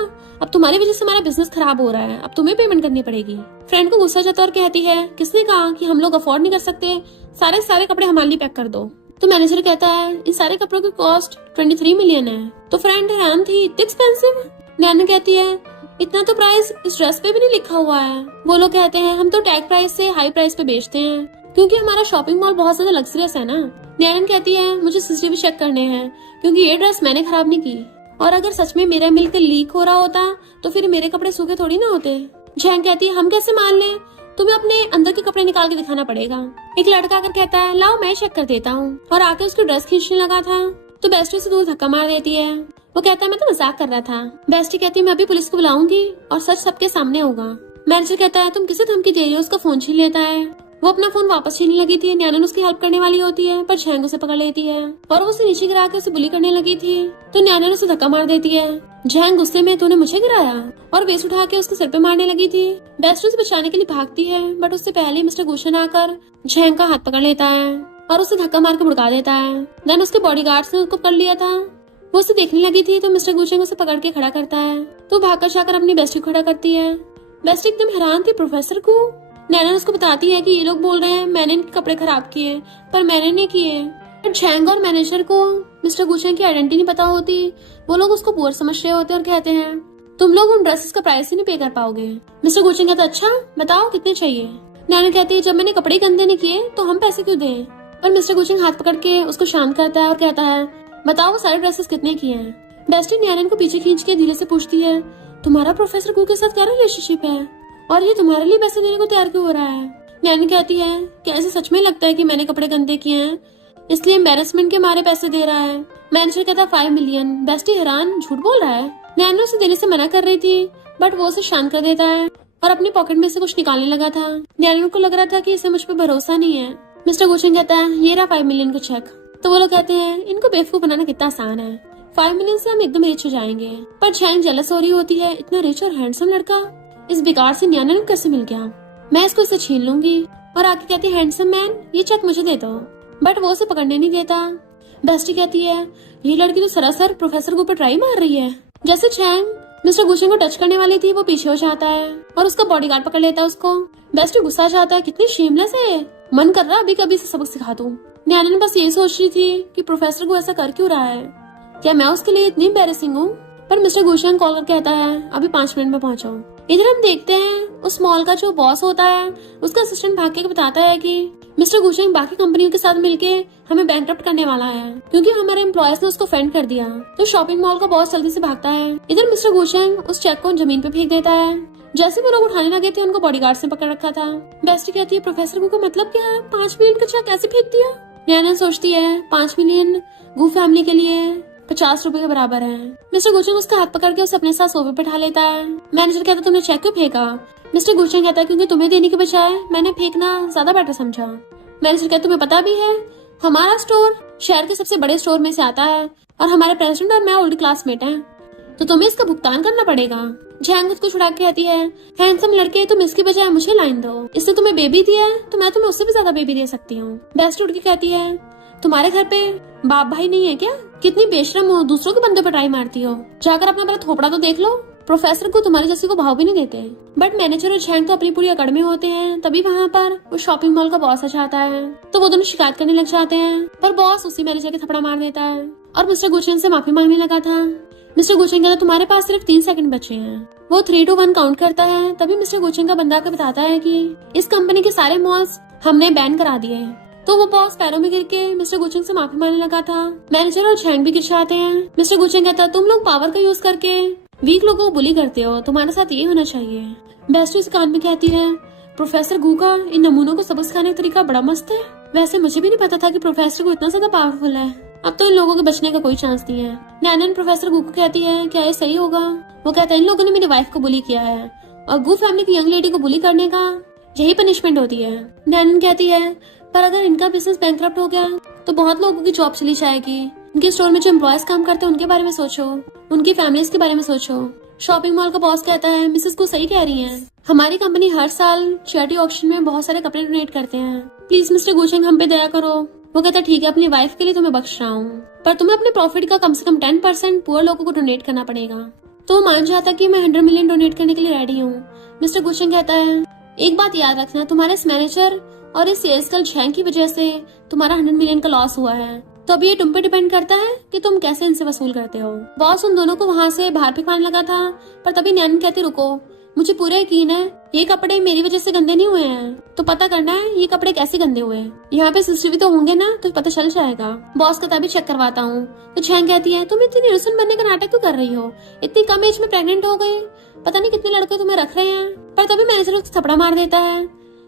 अब तुम्हारी वजह से हमारा बिजनेस खराब हो रहा है, अब तुम्हें पेमेंट करनी पड़ेगी। फ्रेंड को गुस्सा जाता और कहती है किसने कहा कि हम लोग अफोर्ड नहीं कर सकते, सारे कपड़े हमारे लिए पैक कर दो। तो मैनेजर कहता है इन सारे कपड़ों की कॉस्ट 23 मिलियन है। तो फ्रेंड हैरान थी, इतनी एक्सपेंसिव। नैना कहती है इतना तो प्राइस इस ड्रेस पे भी नहीं लिखा हुआ है। वो लोग कहते हैं हम तो टैग प्राइस से हाई प्राइस पे बेचते हैं क्योंकि हमारा शॉपिंग मॉल बहुत ज्यादा लग्जरियस है ना। नैना कहती है मुझे सीसीटीवी चेक करने हैं क्योंकि ये ड्रेस मैंने खराब नहीं की, और अगर सच में मेरा मिल्क लीक हो रहा होता तो फिर मेरे कपड़े सूखे थोड़ी ना होते। झैंग कहती है हम कैसे मान लें, तुम्हें अपने अंदर के कपड़े निकाल के दिखाना पड़ेगा। एक लड़का आकर कहता है लाओ मैं चेक कर देता हूँ, और आके उसकी ड्रेस खींचने लगा था तो बेस्टी से दूर धक्का मार देती है। वो कहता है मैं तो मजाक कर रहा था। बेस्टी कहती है मैं अभी पुलिस को बुलाऊंगी और सच सबके सामने होगा। मैनेजर कहता है तुम किसे धमकी दे रही हो, उसका फोन छीन लेता है। वो अपना फोन वापस छीनने लगी थी, नैना उसकी हेल्प करने वाली होती है पर झैंग उसे पकड़ लेती है और वो उसे नीचे गिरा के उसे बुली करने लगी थी तो नैना उसे धक्का मार देती है। झैंग गुस्से में तूने मुझे गिराया और वेस्ट उठा के उसके सिर पे मारने लगी थी। बेस्ट उसे बचाने के लिए भागती है बट उससे पहले मिस्टर गुशन आकर झैंग का हाथ पकड़ लेता है और उसे धक्का मार के भुड़का देता है। देन उसके बॉडीगार्ड्स ने उसको पकड़ लिया था, वो उसे देखने लगी थी तो मिस्टर गुशन उसे पकड़ के खड़ा करता है तो भागकर जाकर अपनी बेस्टी को खड़ा करती है। बेस्टी एकदम हैरान थी प्रोफेसर को। नैना उसको बताती है कि ये लोग बोल रहे हैं मैंने इनके कपड़े खराब किए पर मैंने नहीं किए। झैंग और मैनेजर को मिस्टर गुशन की आइडेंटिटी नहीं पता होती, वो लोग उसको पुअर समझ रहे होते और कहते हैं तुम लोग उन ड्रेसेस का प्राइस ही नहीं पे कर पाओगे। मिस्टर गुशन कहता अच्छा बताओ कितने चाहिए। नैना कहती है जब मैंने कपड़े गंदे नहीं किए तो हम पैसे क्यों दें। पर मिस्टर गुशन हाथ पकड़ के उसको शांत करता है और कहता है बताओ वो सारे ड्रेसेस कितने किए हैं। बेस्टी नैना को पीछे खींच के धीरे से पूछती है तुम्हारा प्रोफेसर कू के साथ क्या रिलेशनशिप है और ये तुम्हारे लिए पैसे देने को तैयार क्यों हो रहा है। नैना कहती है कि ऐसे सच में लगता है कि मैंने कपड़े गंदे किए हैं इसलिए एम्बेरसमेंट के मारे पैसे दे रहा है। मैनेजर कहता 5 मिलियन। बेस्टी हैरान, झूठ बोल रहा है। नैना उसे देने से मना कर रही थी बट वो उसे शांत कर देता है और अपनी पॉकेट में से कुछ निकालने लगा था। नैना को लग रहा था कि इसे मुझ पर भरोसा नहीं है। मिस्टर गुशन कहता है ये रहा 5 मिलियन का चेक। तो वो लोग कहते हैं इनको बेवकूफ बनाना कितना आसान है, 5 मिलियन से हम एकदम रिच हो जाएंगे। पर झैंग जेलस हो रही होती है, इतना रिच और हैंडसम लड़का इस बेकार से नैना को कैसे मिल गया, मैं इसको इससे छीन लूंगी। और आके कहती है हैंडसम मैन ये चेक मुझे दे दो, बट वो उसे पकड़ने नहीं देता। बेस्टी कहती है ये लड़की तो सरासर प्रोफेसर के ऊपर ट्राई मार रही है। जैसे झैंग मिस्टर गुशन को टच करने वाली थी वो पीछे हो जाता है और उसका बॉडीगार्ड पकड़ लेता है उसको। बेस्टी गुस्सा जाता है कितनी शेमलेस है, मन कर रहा अभी कभी से सबक सिखा दूं। नैना ने बस ये सोच रही थी कि प्रोफेसर को ऐसा कर क्यों रहा है, क्या मैं उसके लिए इतनी एम्बैरेसिंग हूँ। पर मिस्टर गुशन कॉल कर कहता है अभी 5 मिनट में पहुंचो। इधर हम देखते हैं उस मॉल का जो बॉस होता है उसका असिस्टेंट भाग के बताता है कि मिस्टर गुशन बाकी कंपनियों के साथ मिलके हमें बैंकरप्ट करने वाला है क्योंकि हमारे एम्प्लॉयज ने उसको फेंड कर दिया। तो शॉपिंग मॉल का बॉस जल्दी से भागता है। इधर मिस्टर गुशन उस चेक को जमीन पे फेंक देता है। जैसे वो लोग उठाने लगे थे उनको बॉडीगार्ड्स ने पकड़ रखा था। बेस्टी कहती है प्रोफेसर को मतलब क्या है, 5 मिलियन का चेक कैसे फेंक दिया। नैना सोचती है 5 मिलियन गू फैमिली के लिए 50 रुपए के बराबर है। मिस्टर गुशन उसका हाथ पकड़ के उसे अपने साथ सोफे पे उठा लेता है। मैनेजर कहता तुमने चेक क्यों फेंका। मिस्टर गुचेंग कहता है क्योंकि तुम्हें देने के बजाय मैंने फेंकना ज्यादा बेटर समझा। मैनेजर कहता है तुम्हें पता भी है हमारा स्टोर शहर के सबसे बड़े स्टोर में से आता है और हमारे प्रेसिडेंट और मैं ओल्ड क्लासमेट हैं, तो तुम्हें इसका भुगतान करना पड़ेगा। जैंग उसको छुड़ा के कहती है हैंडसम लड़के तुम इसके बजाय मुझे लाइन दो, इसने तुम्हें बेबी दिया है तो मैं तुम्हें उससे भी ज्यादा बेबी दे सकती हूँ। बेस्ट उठ के कहती है तुम्हारे घर पे बाप भाई नहीं है क्या, कितनी बेशरम हो, दूसरों के बंदे पर ट्राई मारती हो, जाकर अपना पहले थोपड़ा तो देख लो। प्रोफेसर को तुम्हारे जैसे को भाव भी नहीं देते। बट मैनेजर और झैंग तो अपनी पूरी अकड़ में होते हैं। तभी वहाँ पर वो शॉपिंग मॉल का बॉस आ जाता है तो वो दोनों शिकायत करने लग जाते हैं, पर बॉस उसी मैनेजर के थपड़ा मार देता है और मिस्टर गुचेन से माफी मांगने लगा था। मिस्टर गुचेन कहता तुम्हारे पास सिर्फ 3 सेकंड बचे हैं। वो 3 to 1 काउंट करता है। तभी मिस्टर गुचेन का बंदा आकर बताता है कि इस कंपनी के सारे मॉल्स हमने बैन करा दिए। तो वो बॉस पैरों में गिर के मिस्टर गुचेन से माफी मांगने लगा था। मैनेजर और झैंग भी गिर जाते हैं। मिस्टर गुचेन कहता तुम लोग पावर का यूज करके वीक लोगों को बुली करते हो, तुम्हारे साथ ये होना चाहिए। बेस्टी इस कान में कहती है प्रोफेसर गू का इन नमूनों को सबक सिखाने का तरीका बड़ा मस्त है। वैसे मुझे भी नहीं पता था कि प्रोफेसर को इतना ज्यादा पावरफुल है। अब तो इन लोगों के बचने का कोई चांस नहीं है। नैनन प्रोफेसर गू को कहती है क्या ये सही होगा। वो कहता है इन लोगों ने मेरी वाइफ को बुली किया है और गू फैमिली की यंग लेडी को बुली करने का यही पनिशमेंट होती है। नैनन कहती है पर अगर इनका बिजनेस बैंकरप्ट हो गया तो बहुत लोगों की जॉब चली जाएगी। इनके स्टोर में जो एम्प्लॉयज काम करते हैं उनके बारे में सोचो, उनकी फैमिलीज के बारे में सोचो। शॉपिंग मॉल का बॉस कहता है मिसेस को सही कह रही हैं, हमारी कंपनी हर साल चैरिटी ऑक्शन में बहुत सारे कपड़े डोनेट करते हैं, प्लीज मिस्टर गुचेंग हम पे दया करो। वो कहता है ठीक है अपनी वाइफ के लिए तुम्हें बख्श रहा हूँ, पर तुम्हें अपने प्रॉफिट का कम से कम 10% पुअर लोगों को डोनेट करना पड़ेगा। तो वो मान जाता कि मैं 100 मिलियन डोनेट करने के लिए रेडी हूँ। मिस्टर गुचेंग कहता है एक बात याद रखना, तुम्हारे इस मैनेजर और इस सेल्स गर्ल झैंग की वजह से तुम्हारा 100 मिलियन का लॉस हुआ है, तो अब ये तुम पे डिपेंड करता है कि तुम कैसे इनसे वसूल करते हो। बॉस उन दोनों को वहाँ से बाहर फेंकवाने लगा था, पर तभी नैनन कहती रुको, मुझे पूरा यकीन है ये कपड़े मेरी वजह से गंदे नहीं हुए हैं, तो पता करना है ये कपड़े कैसे गंदे हुए। यहाँ पे सीसीटीवी तो होंगे ना, तो पता चल जाएगा। बॉस का तभी चेक करवाता हूँ तो झैंग कहती है तुम इतनी इनोसेंट बनने का नाटक क्यों कर रही हो, इतनी कम एज में प्रेग्नेंट हो गई, पता नहीं कितने लड़के तुम्हें रख रहे हैं। पर तभी मैनेजर उसको थपड़ा मार देता है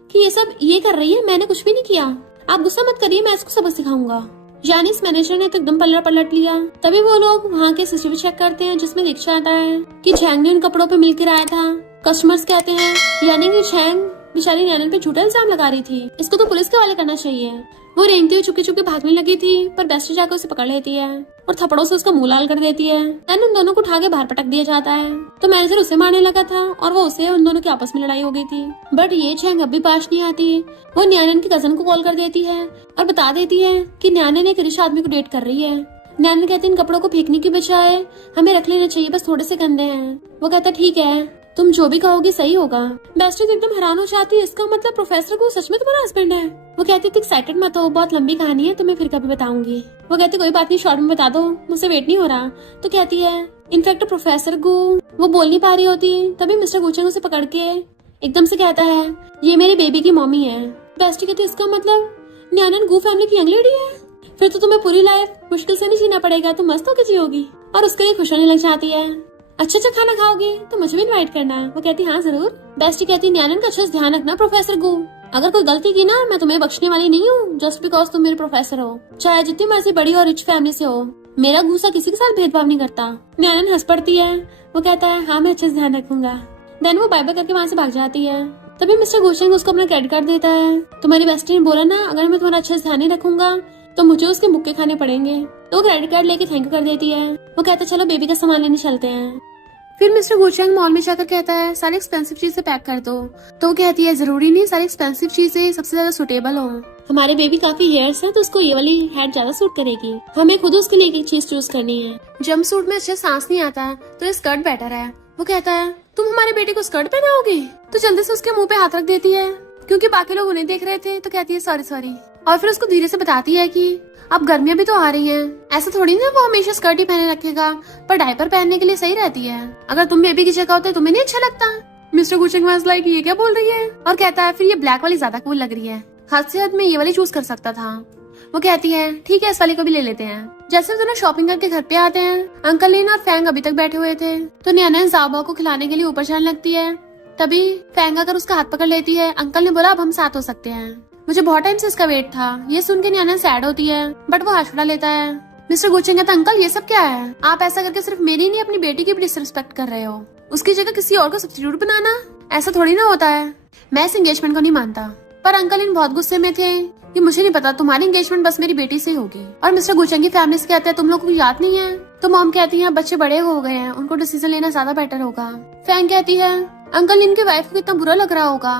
कि ये सब ये कर रही है, मैंने कुछ भी नहीं किया, आप गुस्सा मत करिए, मैं इसको सबक सिखाऊंगा। यानी इस मैनेजर ने तो एकदम पल्ला पलट लिया। तभी वो लोग वहाँ के सीसीटीवी चेक करते हैं जिसमें दिख जाता है कि झैंग ने उन कपड़ों पे मिलकर आया था। कस्टमर्स कहते हैं यानी कि झैंग बेचारी नैनन पे झूठा इल्जाम लगा रही थी, इसको तो पुलिस के हवाले करना चाहिए। वो रेंगती हुई चुपके चुपके भागने लगी थी, पर बेस्टी जाकर उसे पकड़ लेती है और थप्पड़ों से उसका मुंह लाल कर देती है। देन उन दोनों को उठा के बाहर पटक दिया जाता है। तो मैनेजर उसे मारने लगा था और वो उसे, उन दोनों की आपस में लड़ाई हो गई थी। बट ये झैंग अब भी पास नहीं आती। वो नैनन की कजन को कॉल कर देती है और बता देती है कि नैनन एक रिच आदमी को डेट कर रही है। नैनन कहती इन कपड़ों को फेंकने की बजाय हमें रख लेना चाहिए, बस थोड़े से गंदे हैं। वो कहता ठीक है तुम जो भी कहोगे सही होगा। बेस्टी तो एकदम हैरान हो जाती है, इसका मतलब प्रोफेसर को सच में तुम्हारा हस्बैंड है। वो कहती है एक्साइटेड मत हो, बहुत लंबी कहानी है, तुम्हें फिर कभी बताऊंगी। वो कहती कोई बात नहीं, शॉर्ट में बता दो, मुझसे वेट नहीं हो रहा। तो कहती है इनफैक्ट प्रोफेसर को वो बोल नहीं पा रही होती। तभी मिस्टर गुचेंग उसे पकड़ के एकदम से कहता है ये मेरी बेबी की मम्मी है। बेस्टी कहती इसका मतलब नैनन गू फैमिली की यंग लेडी है, फिर तो तुम्हें पूरी लाइफ मुश्किल से नहीं जीना पड़ेगा, तुम मस्त होकर जियोगी। और उसके लिए खुश होने लग जाती है। अच्छा खाना खाओगे तो मुझे भी इनवाइट करना है। वो कहती हाँ जरूर। बेस्टी कहती नैनन का अच्छे से ध्यान रखना प्रोफेसर गू, अगर कोई गलती की ना मैं तुम्हें बख्शने वाली नहीं हूँ, जस्ट बिकॉज तुम मेरे प्रोफेसर हो, चाहे जितनी मर्जी बड़ी और रिच फैमिली से हो। मेरा गुस्सा किसी के साथ भेदभाव नहीं करता। नैनन हंस पड़ती है। वो कहता है हाँ मैं अच्छे से ध्यान रखूंगा। देन वो बाय बाय करके वहाँ से भाग जाती है। तभी मिस्टर गुचेंग उसको अपना क्रेडिट कार्ड देता है। तुम्हारी बेस्टी ने बोला ना अगर मैं तुम्हारा अच्छे से ध्यान नहीं रखूंगा तो मुझे उसके मुक्के खाने पड़ेंगे। तो क्रेडिट कार्ड लेके थैंक यू कर देती है। वो कहता चलो बेबी का सामान लेने चलते हैं। फिर मिस्टर गुचेंग मॉल में जाकर कहता है सारी एक्सपेंसिव चीजें पैक कर दो। तो वो कहती है जरूरी नहीं, सारी एक्सपेंसिव चीजें सबसे ज्यादा सुटेबल हो। हमारे बेबी काफी हेयर्स है तो उसको ये वाली हेड ज्यादा सूट करेगी, हमें खुद उसके लिए एक चीज चूज करनी है। जंप सूट में अच्छे सांस नहीं आता तो ये स्कर्ट बेटर है। वो कहता है तुम हमारे बेटे को स्कर्ट पहनाओगे, तो जल्दी से उसके मुंह पे हाथ रख देती है क्योंकि बाकी लोग उन्हें देख रहे थे। तो कहती है सॉरी सॉरी, और फिर उसको धीरे से बताती है कि अब गर्मियां भी तो आ रही हैं, ऐसा थोड़ी ना वो हमेशा स्कर्ट ही पहने रखेगा, पर डायपर पहनने के लिए सही रहती है। अगर तुम बेबी की जगह होते तुम्हें नहीं अच्छा लगता। मिस्टर गुचेंग वाज लाइक ये क्या बोल रही है, और कहता है फिर ये ब्लैक वाली ज्यादा कूल लग रही है, हद से हद में ये वाली चूज कर सकता था। वो कहती है ठीक है इस वाली को भी ले लेते हैं। जैसे दोनों शॉपिंग करके घर पे आते हैं, अंकल लीन और फैंग अभी तक बैठे हुए थे। तो नैनन ज़ाओबा को खिलाने के लिए ऊपर जाने लगती है। तभी फैंग आकर उसका हाथ पकड़ लेती है। अंकल ने बोला अब हम साथ हो सकते हैं, मुझे बहुत टाइम से इसका वेट था। ये सुन के नैनन सैड होती है बट वो हाथ छुड़ा लेता है। मिस्टर गुचेंग कहता अंकल ये सब क्या है, आप ऐसा करके सिर्फ मेरी नहीं अपनी बेटी की भी डिसरिस्पेक्ट कर रहे हो, उसकी जगह किसी और को सब्स्टिट्यूट बनाना, ऐसा थोड़ी ना होता है। मैं इस एंगेजमेंट को नहीं मानता। पर अंकल इन बहुत गुस्से में थे कि मुझे नहीं पता, तुम्हारी एंगेजमेंट बस मेरी बेटी से होगी। और मिस्टर गुचेंग की फैमिली से कहते हैं तुम लोगों को याद नहीं है। तो मॉम कहती है बच्चे बड़े हो गए हैं, उनको डिसीजन लेना ज्यादा बेटर होगा। फैंग कहती है अंकल इनकी वाइफ को कितना बुरा लग रहा होगा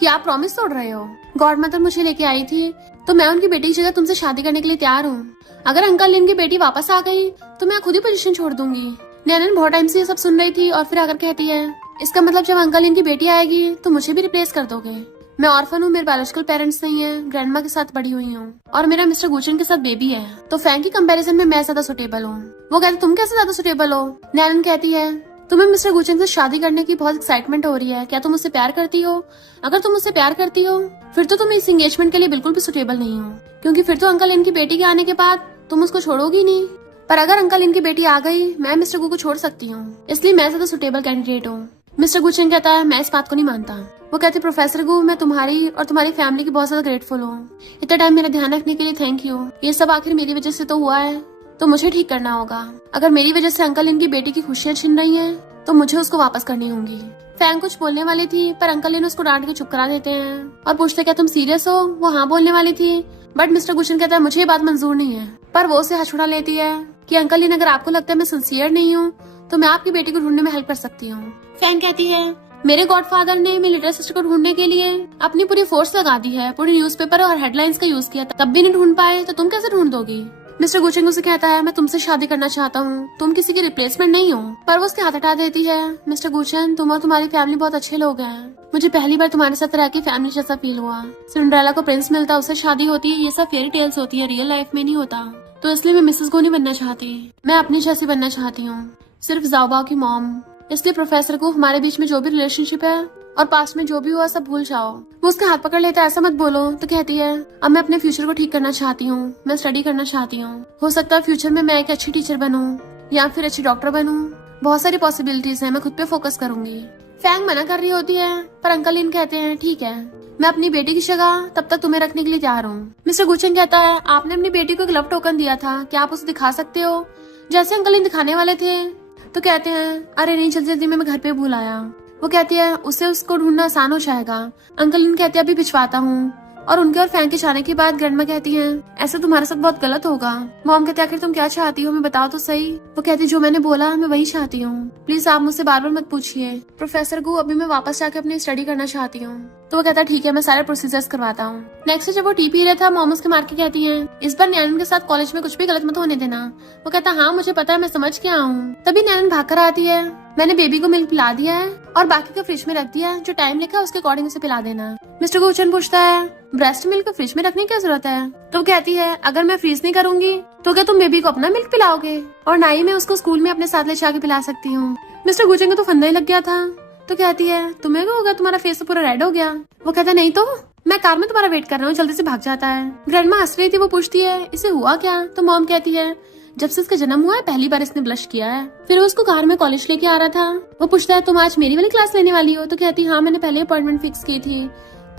कि आप प्रॉमिस तोड़ रहे हो। गॉड मदर मुझे लेके आई थी तो मैं उनकी बेटी की जगह तुमसे शादी करने के लिए तैयार हूँ। अगर अंकल इनकी बेटी वापस आ गई तो मैं खुद ही पोजीशन छोड़ दूंगी। नैनन बहुत टाइम से ये सब सुन रही थी और फिर आकर कहती है इसका मतलब जब अंकल इनकी बेटी आएगी तो मुझे भी रिप्लेस कर दोगे। मैं ऑर्फन हूँ, मेरे बायोलॉजिकल पेरेंट्स नहीं है, ग्रैंडमा के साथ बड़ी हुई हूँ और मेरा मिस्टर गुचन के साथ बेबी है। तो फैंग की कंपैरिजन में मैं ज्यादा सुटेबल हूँ। वो कहते तुम कैसे ज्यादा सुटेबल हो। नैनन कहती है तुम्हें मिस्टर गुचन से शादी करने की बहुत एक्साइटमेंट हो रही है, क्या तुम उससे प्यार करती हो? अगर तुम उससे प्यार करती हो फिर तो तुम इस एंगेजमेंट के लिए बिल्कुल भी सुटेबल नहीं हो, क्योंकि फिर तो अंकल इनकी बेटी के आने के बाद तुम उसको छोड़ोगी नहीं। पर अगर अंकल इनकी बेटी आ गई मैं मिस्टर गु को छोड़ सकती हूँ, इसलिए मैं ज्यादा सुटेबल कैंडिडेट हूँ। मिस्टर गुचन कहता है मैं इस बात को नहीं मानता। वो कहते प्रोफेसर गु मैं तुम्हारी और तुम्हारी फैमिली की बहुत ज्यादा ग्रेटफुल हूँ। इतना टाइम मेरा ध्यान रखने के लिए थैंक यू। ये सब आखिर मेरी वजह से तो हुआ है तो मुझे ठीक करना होगा। अगर मेरी वजह से अंकल इनकी बेटी की खुशियाँ छिन रही है तो मुझे उसको वापस करनी होंगी। फैंग कुछ बोलने वाली थी पर अंकल इन उसको डांट के चुप करा देते हैं और पूछते क्या तुम सीरियस हो? वो हाँ बोलने वाली थी बट मिस्टर गुचन कहता है मुझे ये बात मंजूर नहीं है। पर वो उसे हाथ छुड़ा लेती है कि अंकल इन अगर आपको लगता है मैं सिंसियर नहीं हूँ तो मैं आपकी बेटी को ढूंढने में हेल्प कर सकती हूँ। फैंग कहती है मेरे गॉडफादर ने मेरी लिटिल सिस्टर को ढूंढने के लिए अपनी पूरी फोर्स लगा दी है, पूरी न्यूज़पेपर और हेडलाइंस का यूज किया, तब भी नहीं ढूंढ पाए तो तुम कैसे ढूंढ दोगी? मिस्टर गुचेंग उसे कहता है मैं तुमसे शादी करना चाहता हूँ, तुम किसी की रिप्लेसमेंट नहीं हो। पर वो उसके हाथ हटा देती है मिस्टर गुचेन तुम और तुम्हारी फैमिली बहुत अच्छे लोग हैं, मुझे पहली बार तुम्हारे साथ रह के फैमिली जैसा फील हुआ। सिंड्रेला को प्रिंस मिलता, उससे शादी होती है, ये सब फेरी टेल्स होती है, रियल लाइफ में नहीं होता। तो इसलिए मैं मिसेस गो नहीं बनना चाहती, मैं अपनी जैसी बनना चाहती हूँ, सिर्फ जाओबाओ की मॉम। इसलिए प्रोफेसर को हमारे बीच में जो भी रिलेशनशिप है और पास्ट में जो भी हुआ सब भूल जाओ। वो उसके हाथ पकड़ लेता है ऐसा मत बोलो। तो कहती है अब मैं अपने फ्यूचर को ठीक करना चाहती हूँ, मैं स्टडी करना चाहती हूँ, हो सकता है फ्यूचर में मैं एक अच्छी टीचर बनूं या फिर अच्छी डॉक्टर बनूं, बहुत सारी पॉसिबिलिटीज है, मैं खुद पे फोकस करूंगी। फैंग मना कर रही होती है पर अंकल इन कहते हैं ठीक है मैं अपनी बेटी की जगह तब तक तुम्हें रखने के लिए तैयार हूँ। मिस्टर गुचेंग कहता है आपने अपनी बेटी को एक लव टोकन दिया था, क्या आप उसे दिखा सकते हो? जैसे अंकल इन दिखाने वाले थे तो कहते हैं अरे नहीं जल्दी जल्दी मैं घर पे भूल आया। वो कहती है उससे उसको ढूंढना आसान हो जाएगा। अंकल इन कहते हैं अभी भिजवाता हूँ। और उनके और फैंग के जाने के बाद ग्रैंडमा कहती हैं ऐसा तुम्हारे साथ बहुत गलत होगा। मॉम कहते आखिर तुम क्या चाहती हो, हमें बताओ तो सही। वो कहती जो मैंने बोला मैं वही चाहती हूँ, प्लीज आप मुझसे बार बार मत पूछिए। प्रोफेसर को अभी मैं वापस जाके अपनी स्टडी करना चाहती हूँ। तो वो कहता है ठीक है मैं सारे प्रोसीजर्स करवाता हूँ। नेक्स्ट जब वो टी पी रहा था मॉम उसके मार के कहती है इस बार नैनन के साथ कॉलेज में कुछ भी गलत मत होने देना। वो कहता हाँ मुझे पता है, मैं समझ के आऊँ। तभी नैनन भाग कर आती है मैंने बेबी को मिल्क पिला दिया है और बाकी को फ्रिज में रख दिया है, जो टाइम लिखा है उसके अकॉर्डिंग उसे पिला देना। मिस्टर गुचन पूछता है ब्रेस्ट मिल्क को फ्रिज में रखने की क्या जरूरत है? तो वो कहती है अगर मैं फ्रीज नहीं करूंगी तो क्या तुम बेबी को अपना मिल्क पिलाओगे? और ना ही मैं उसको स्कूल में अपने साथ ले जाके पिला सकती हूँ। मिस्टर गुचन को तो फंदा ही लग गया था। तो कहती है तुम्हें क्या होगा, तुम्हारा फेस तो पूरा रेड हो गया। वो कहता नहीं तो मैं कार में तुम्हारा वेट कर रहा हूँ, जल्दी से भाग जाता है। ग्रैंडमा हंस रही थी, वो पूछती है इसे हुआ क्या? तो मॉम कहती है जब से इसका जन्म हुआ है पहली बार इसने ब्लश किया है। फिर वो उसको कार में कॉलेज लेके आ रहा था। वो पूछता है तुम आज मेरी वाली क्लास लेने वाली हो? तो कहती हाँ मैंने पहले अपॉइंटमेंट फिक्स की थी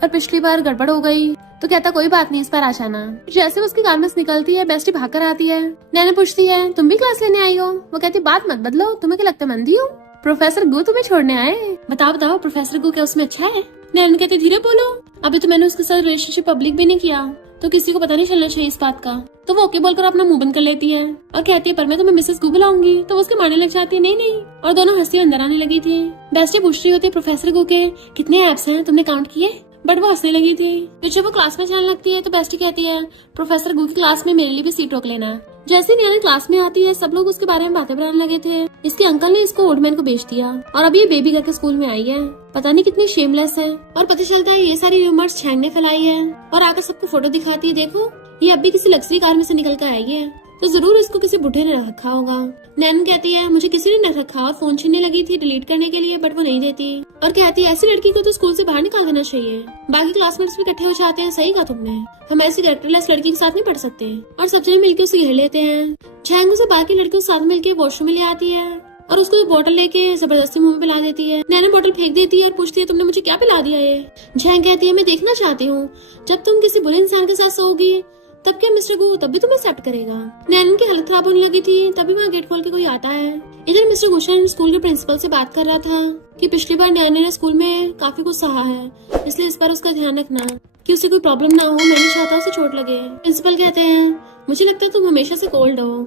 पर पिछली बार गड़बड़ हो गई। तो कहता कोई बात नहीं इस बार आ जाना। जैसे उसकी कार में निकलती है बेस्टी भाग कर आती है। नैना पूछती है तुम भी क्लास लेने आई हो? वो कहती बात मत बदलो, तुम्हें क्या लगता है मंदी हूँ? प्रोफेसर गु तुम्हें छोड़ने आए? बताओ बताओ प्रोफेसर गु क्या उसमें अच्छा है? नैना कहती धीरे बोलो, अभी तो मैंने उसके साथ रिलेशनशिप पब्लिक भी नहीं किया तो किसी को पता नहीं चलना चाहिए इस बात का। तो वो ओके बोलकर अपना मुंह बंद कर लेती है और कहती है पर मैं तुम्हें मिसेस गु बुलाऊंगी। तो वो उसके मारने लग जाती है नहीं नहीं, और दोनों हंसती अंदर आने लगी थी। बेस्टी पूछ रही होती है प्रोफेसर गु के कितने एप्स हैं, तुमने काउंट किए? बट वो हंसने लगी थी। फिर जब वो क्लास में जाने लगती है तो बेस्टी कहती है प्रोफेसर गु की क्लास में मेरे लिए भी सीट रोक लेना। जैसे नैना क्लास में आती है सब लोग उसके बारे में बातें बनाने लगे थे। इसके अंकल ने इसको ओल्ड मैन को बेच दिया और अभी ये बेबी करके स्कूल में आई है, पता नहीं कितनी शेमलेस है। और पता चलता है ये सारी रूमर्स छैंग ने फैलाई है और आकर सबको फोटो दिखाती है देखो ये अभी किसी लग्जरी कार में से निकल कर आई है, तो जरूर इसको किसी बुढ़े ने रखा होगा। नैन कहती है मुझे किसी ने न रखा और फोन छीनने लगी थी डिलीट करने के लिए बट वो नहीं देती और कहती है ऐसी लड़की को तो स्कूल से बाहर निकाल देना चाहिए। बाकी क्लासमेट्स भी इकट्ठे हो जाते हैं, सही कहा तुमने, हम ऐसी कैरेक्टरलेस लड़की के साथ नहीं पढ़ सकते। और सब जने मिलकर उसे घेर लेते हैं। छैंग उसे बाकी लड़कियों के साथ मिलकर वॉशरूम में ले आती है और उसको एक बोतल लेके जबरदस्ती मुंह में पिला देती है। नैना बोतल फेंक देती है और पूछती है तुमने मुझे क्या पिला दिया है? छैंग कहती है मैं देखना चाहती हूँ जब तुम किसी बुरे इंसान के साथ सोओगी तब क्या मिस्टर गो तब भी तुम्हें एक्सेप्ट करेगा? नैनन की हालत खराब होने लगी थी, तभी वहाँ गेट खोल के कोई आता है। इधर मिस्टर गुशन स्कूल के प्रिंसिपल से बात कर रहा था कि पिछली बार नैनन ने स्कूल में काफी कुछ सहा है, इसलिए इस बार उसका ध्यान रखना कि उसे कोई प्रॉब्लम ना हो। मैं नहीं चाहता उसे चोट लगे। प्रिंसिपल कहते हैं, मुझे लगता है तुम हमेशा से कोल्ड हो,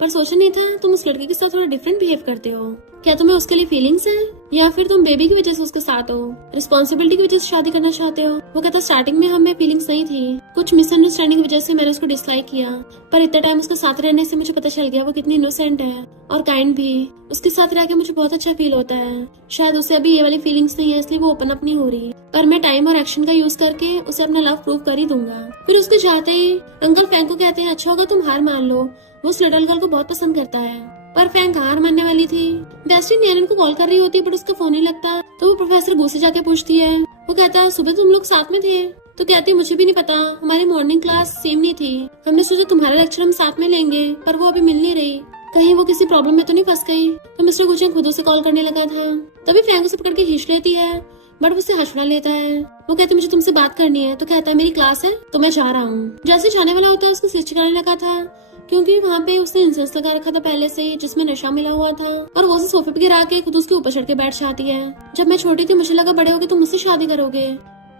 पर सोचा नहीं था तुम उस लड़के के साथ थोड़ा डिफरेंट बिहेव करते हो। क्या तुम्हें उसके लिए फीलिंग्स है या फिर तुम बेबी की वजह से उसके साथ हो, रिस्पॉन्सिबिलिटी की वजह से शादी करना चाहते हो? वो कहता स्टार्टिंग में हमें फीलिंग्स नहीं थी, कुछ मिसअंडरस्टैंडिंग की वजह से मैंने उसको डिसलाइक किया, पर इतना टाइम उसके साथ रहने से मुझे पता चल गया वो कितनी इनोसेंट है और काइंड भी। उसके साथ रह के मुझे बहुत अच्छा फील होता है। शायद उसे अभी ये वाली फीलिंग्स नहीं है इसलिए वो ओपन अप नहीं हो रही, पर मैं टाइम और एक्शन का यूज करके उसे अपना लव प्रूव कर ही दूंगा। फिर उसके जाते ही अंकल फैंक को कहते हैं, अच्छा होगा तुम हार मान लो, वो उस लिटिल गर्ल को बहुत पसंद करता है। पर फैंक हार मानने वाली थी। बेस्टी नैनन को कॉल कर रही होती है बट उसका फोन नहीं लगता, तो वो प्रोफेसर गो से जाके पूछती है। वो कहता है, सुबह तुम लोग साथ में थे? तो कहती है, मुझे भी नहीं पता, हमारी मॉर्निंग क्लास सेम नहीं थी, हमने सोचा तुम्हारा लेक्चर हम साथ में लेंगे, पर वो अभी मिल नहीं रही, कहीं वो किसी प्रॉब्लम में तो नहीं फंस गई। तो मिस्टर गुचन खुद उसे कॉल करने लगा था, तभी फ्रैंक उसे पकड़ के खींच लेती है, बट उसे हंसना लेता है। वो कहते मुझे तुमसे बात करनी है, तो कहता है मेरी क्लास है तो मैं जा रहा हूँ। जैसे जाने वाला होता है उसको स्विच करने लगा था, क्योंकि वहाँ पे उसने इंसेंस लगा रखा था पहले से जिसमें नशा मिला हुआ था, और वो उसे सोफे पे गिरा के खुद उसके ऊपर चढ़ के बैठ जाती है। जब मैं छोटी थी मुझे लगा बड़े होके तुम मुझसे शादी करोगे,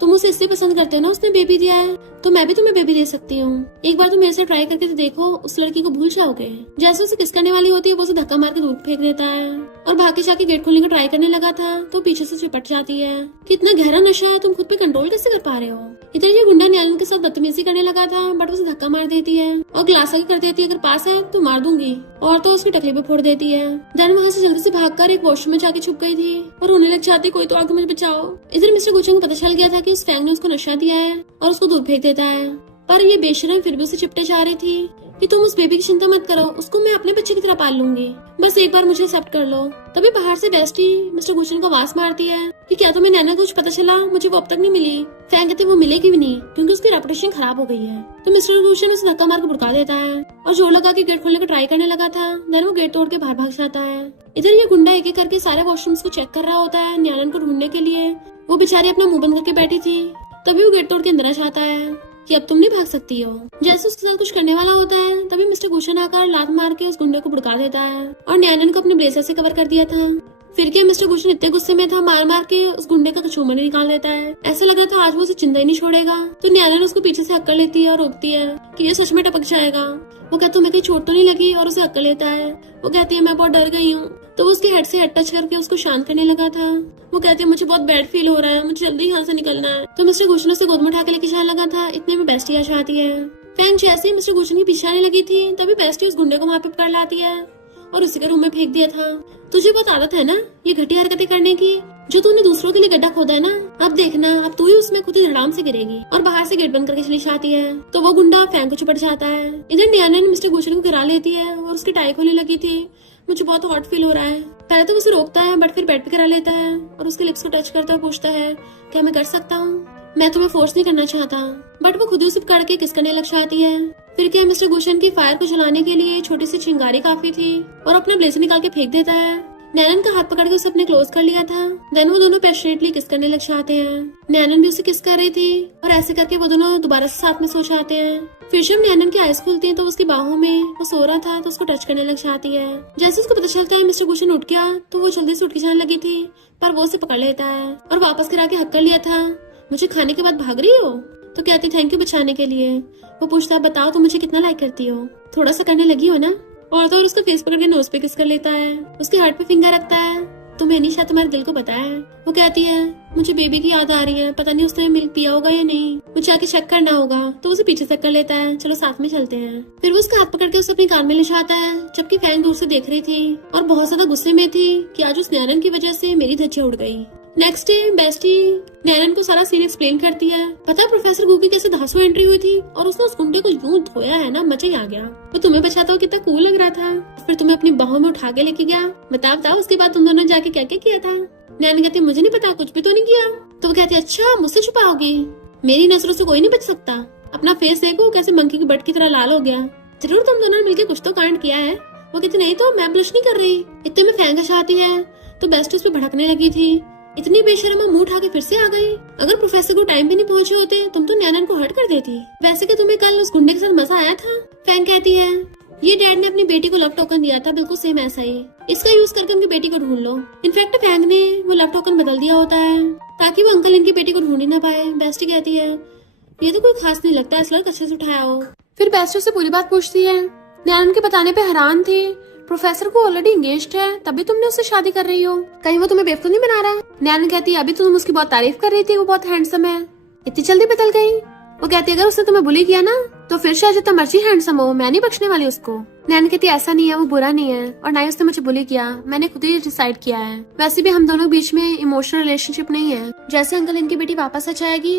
तुम उसे इसलिए पसंद करते हो ना, उसने बेबी दिया है, तो मैं भी तुम्हें बेबी दे सकती हूँ, एक बार तुम मेरे से ट्राई करके तो देखो, उस लड़की को भूल जाओगे। जैसे उसे किस करने वाली होती है वो उसे धक्का मार के दूर फेंक देता है और भाग जाके गेट खोलने का ट्राई करने लगा था, तो पीछे से चिपट जाती है। कितना गहरा नशा है, तुम खुद पे कंट्रोल कैसे कर पा रहे हो? इधर ये गुंडा नैनन के साथ बदतमीजी करने लगा था, बट उसे धक्का मार देती है और ग्लास आगे कर देती है, अगर पास है तो मार दूंगी, और तो उसकी टकली पे फोड़ देती है। देन वहाँ से जल्दी से भागकर एक वॉशरूम में जाके छुप गई थी और रोने लग जाती, कोई तो आके मुझे बचाओ। इधर मिस्टर गुचन को पता चल गया था कि उस फैंग ने उसको नशा दिया है और उसको दूर फेंक देता है, पर ये बेशरम फिर भी उसे चिपटे जा रही थी कि तुम उस बेबी की चिंता मत करो, उसको मैं अपने बच्चे की तरह पाल लूंगी, बस एक बार मुझे एक्सेप्ट कर लो। तभी बाहर से बेस्टी मिस्टर गुचन को आवाज मारती है कि क्या तुम्हें नैना कुछ पता चला, मुझे वो अब तक नहीं मिली। फैंग कहती वो मिलेगी भी नहीं क्योंकि उसकी रेपुटेशन खराब हो गई है। तो मिस्टर गुचन उसे धक्का मार के भड़का देता है और जोर लगा के गेट खोलने का ट्राई करने लगा था, देन वो गेट तोड़ के बाहर भाग जाता है। इधर ये गुंडा एक एक करके सारे वॉशरूम्स को चेक कर रहा होता है नैनन को ढूंढने के लिए। वो बेचारी अपना मुंह बंद करके बैठी थी, तभी वो गेट तोड़ के अंदर आ जाता है कि अब तुम नहीं भाग सकती हो। जैसे उसके साथ कुछ करने वाला होता है तभी मिस्टर गुशन आकर लात मार के उस गुंडे को भड़का देता है और नैनन को अपने ब्लेजर से कवर कर दिया था। फिर क्या मिस्टर गुशन इतने गुस्से में था, मार मार के उस गुंडे का कचूमर निकाल देता है। ऐसा लग रहा था आज वो उसे चिंता ही नहीं छोड़ेगा। तो नैनन उसको पीछे से हक्कर लेती है और रोकती है कि ये सच में टपक जाएगा। वो कहता तुम्हें कहीं चोट तो नहीं लगी, और उसे हक्कर लेता है। वो कहती है मैं बहुत डर गई हूँ, तो वो उसके हेड से हेड टच करके उसको शांत करने लगा था। वो कहती है मुझे बहुत बैड फील हो रहा है, मुझे जल्दी यहाँ से निकलना है। तो मिस्टर गुशन उसे गोद में उठा के लेके जाने लगा था, इतने में बेस्टी आ जाती है। फैंग जैसे ही मिस्टर गुशन की पीछे आने लगी थी तभी बेस्टी उस गुंडे को वहाँ पे पकड़ लाती है और उसी के रूम में फेंक दिया था। तुझे बहुत आदत है ना ये घटिया हरकतें करने की, जो तूने दूसरों के लिए गड्ढा खोदा है ना, अब देखना अब तू ही उसमें खुद ही धड़ाम से गिरेगी। और बाहर से गेट बंद करके चली जाती है। तो वो गुंडा फैंग को चिपट जाता है। इधर नैना ने मिस्टर गुशन को गिरा लेती है और उसकी टाई खोलने लगी थी। मुझे बहुत हॉट फील हो रहा है। पहले तो उसे रोकता है बट फिर बेड पे गिरा लेता है और उसके लिप्स को टच करता हुआ पूछता है क्या मैं कर सकता हूँ? मैं तुम्हें फोर्स नहीं करना चाहता, बट वो खुद ही उसे पकड़ के किस करने लग जाती है। फिर क्या मिस्टर गुशन की फायर को जलाने के लिए छोटी सी चिंगारी काफी थी और अपना ब्लेजर निकाल के फेंक देता है। नैनन का हाथ पकड़ के उसे अपने क्लोज कर लिया था। देन वो दोनों पैशनेटली किस करने लग जाते हैं। नैनन भी उसे किस कर रही थी और ऐसे करके वो दोनों दोबारा से साथ में सो जाते हैं। फिर जब नैनन की आइज खुलती है तो उसकी बाहों में वो सो रहा था तो उसको टच करने लग जाती है। जैसे उसको पता चलता है मिस्टर गुशन उठ गया तो वो जल्दी से उठ के जाने लगी थी, पर वो उसे पकड़ लेता है और वापस गिरा के हक कर लिया था। मुझे खाने के बाद भाग रही हो? तो कहती थैंक यू बचाने के लिए। वो पूछता है बताओ तुम मुझे कितना लाइक करती हो? थोड़ा सा करने लगी हो ना? और तो और उसका फेस पकड़ के नोज पे किस कर लेता है, उसके हार्ट पे फिंगर रखता है। तुम्हें नहीं शायद तुम्हारे दिल को पता है। वो कहती है मुझे बेबी की याद आ रही है, पता नहीं उसने मिल्क पिया होगा या नहीं, मुझे आके चेक करना होगा। तो उसे पीछे से कर लेता है, चलो साथ में चलते हैं। फिर वो उसका हाथ पकड़ के उसे अपनी कार में ले जाता है, जबकि फैंग दूर से देख रही थी और बहुत ज्यादा गुस्से में थी कि आज उस नैनन की वजह से मेरी धज्जियां उड़ गई। नेक्स्ट डे बेस्टी नैनन को सारा सीन एक्सप्लेन करती है। पता है प्रोफेसर गू की कैसे धांसू एंट्री हुई थी और उसने उस गुंडे को यूं धोया है ना, मजा ही आ गया। वो तुम्हें बचाता हुआ कितना कूल लग रहा था, फिर तुम्हें अपनी बाहों में उठा के लेके गया। बताओ उसके बाद तुम दोनों जाके क्या क्या किया था? नैनन कहती मुझे नहीं पता, कुछ भी तो नहीं किया। तो वो कहती अच्छा मुझसे छुपाओगी? मेरी नजरों से कोई नहीं बच सकता। अपना फेस देखो कैसे मंकी की बट की तरह लाल हो गया। जरूर तुम दोनों ने मिलकर कुछ तो कांड किया है। वो कहती नहीं तो मैं ब्रश नहीं कर रही। इतने में फैंग आती है तो बेस्टी उस पर भड़कने लगी थी इतनी बेशर्मा मुंह उठा के फिर से आ गई। अगर प्रोफेसर को टाइम पे नहीं पहुंचे होते तुम तो नैनन को हर्ट कर देती। वैसे कि तुम्हें कल उस गुंडे के साथ मजा आया था। फैंग कहती है ये डैड ने अपनी बेटी को लव टोकन दिया था, बिल्कुल सेम ऐसा ही। इसका यूज करके उनकी बेटी को ढूंढ लो। इनफैक्ट फैंग ने वो लव टोकन बदल दिया होता है ताकि वो अंकल इनकी बेटी को ढूंढ ही ना पाए। बेस्टी कहती है ये तो कोई खास नहीं लगता, इस लड़के अच्छे से उठाया हो। फिर बेस्टी से पूरी बात पूछती है। नैनन के बताने पे हैरान थी। प्रोफेसर को ऑलरेडी एंगेज्ड है, तभी तुमने उससे शादी कर रही हो, कहीं वो तुम्हें बेवकूफ नहीं बना रहा। नैनन कहती है अभी तो तुम उसकी बहुत तारीफ कर रही थी, वो बहुत हैंडसम है, इतनी जल्दी बदल गई। वो कहती है अगर उसने तुम्हें बुली किया ना तो फिर शायद जितना मर्जी हैंडसम हो, मैं नहीं बख्शने वाली उसको। नैनन कहती है ऐसा नहीं है, वो बुरा नहीं है और ना ही उसने मुझे बुली किया, मैंने खुद ही डिसाइड किया है। वैसे भी हम दोनों के बीच में इमोशनल रिलेशनशिप नहीं है। जैसे अंकल इनकी बेटी वापस आ जाएगी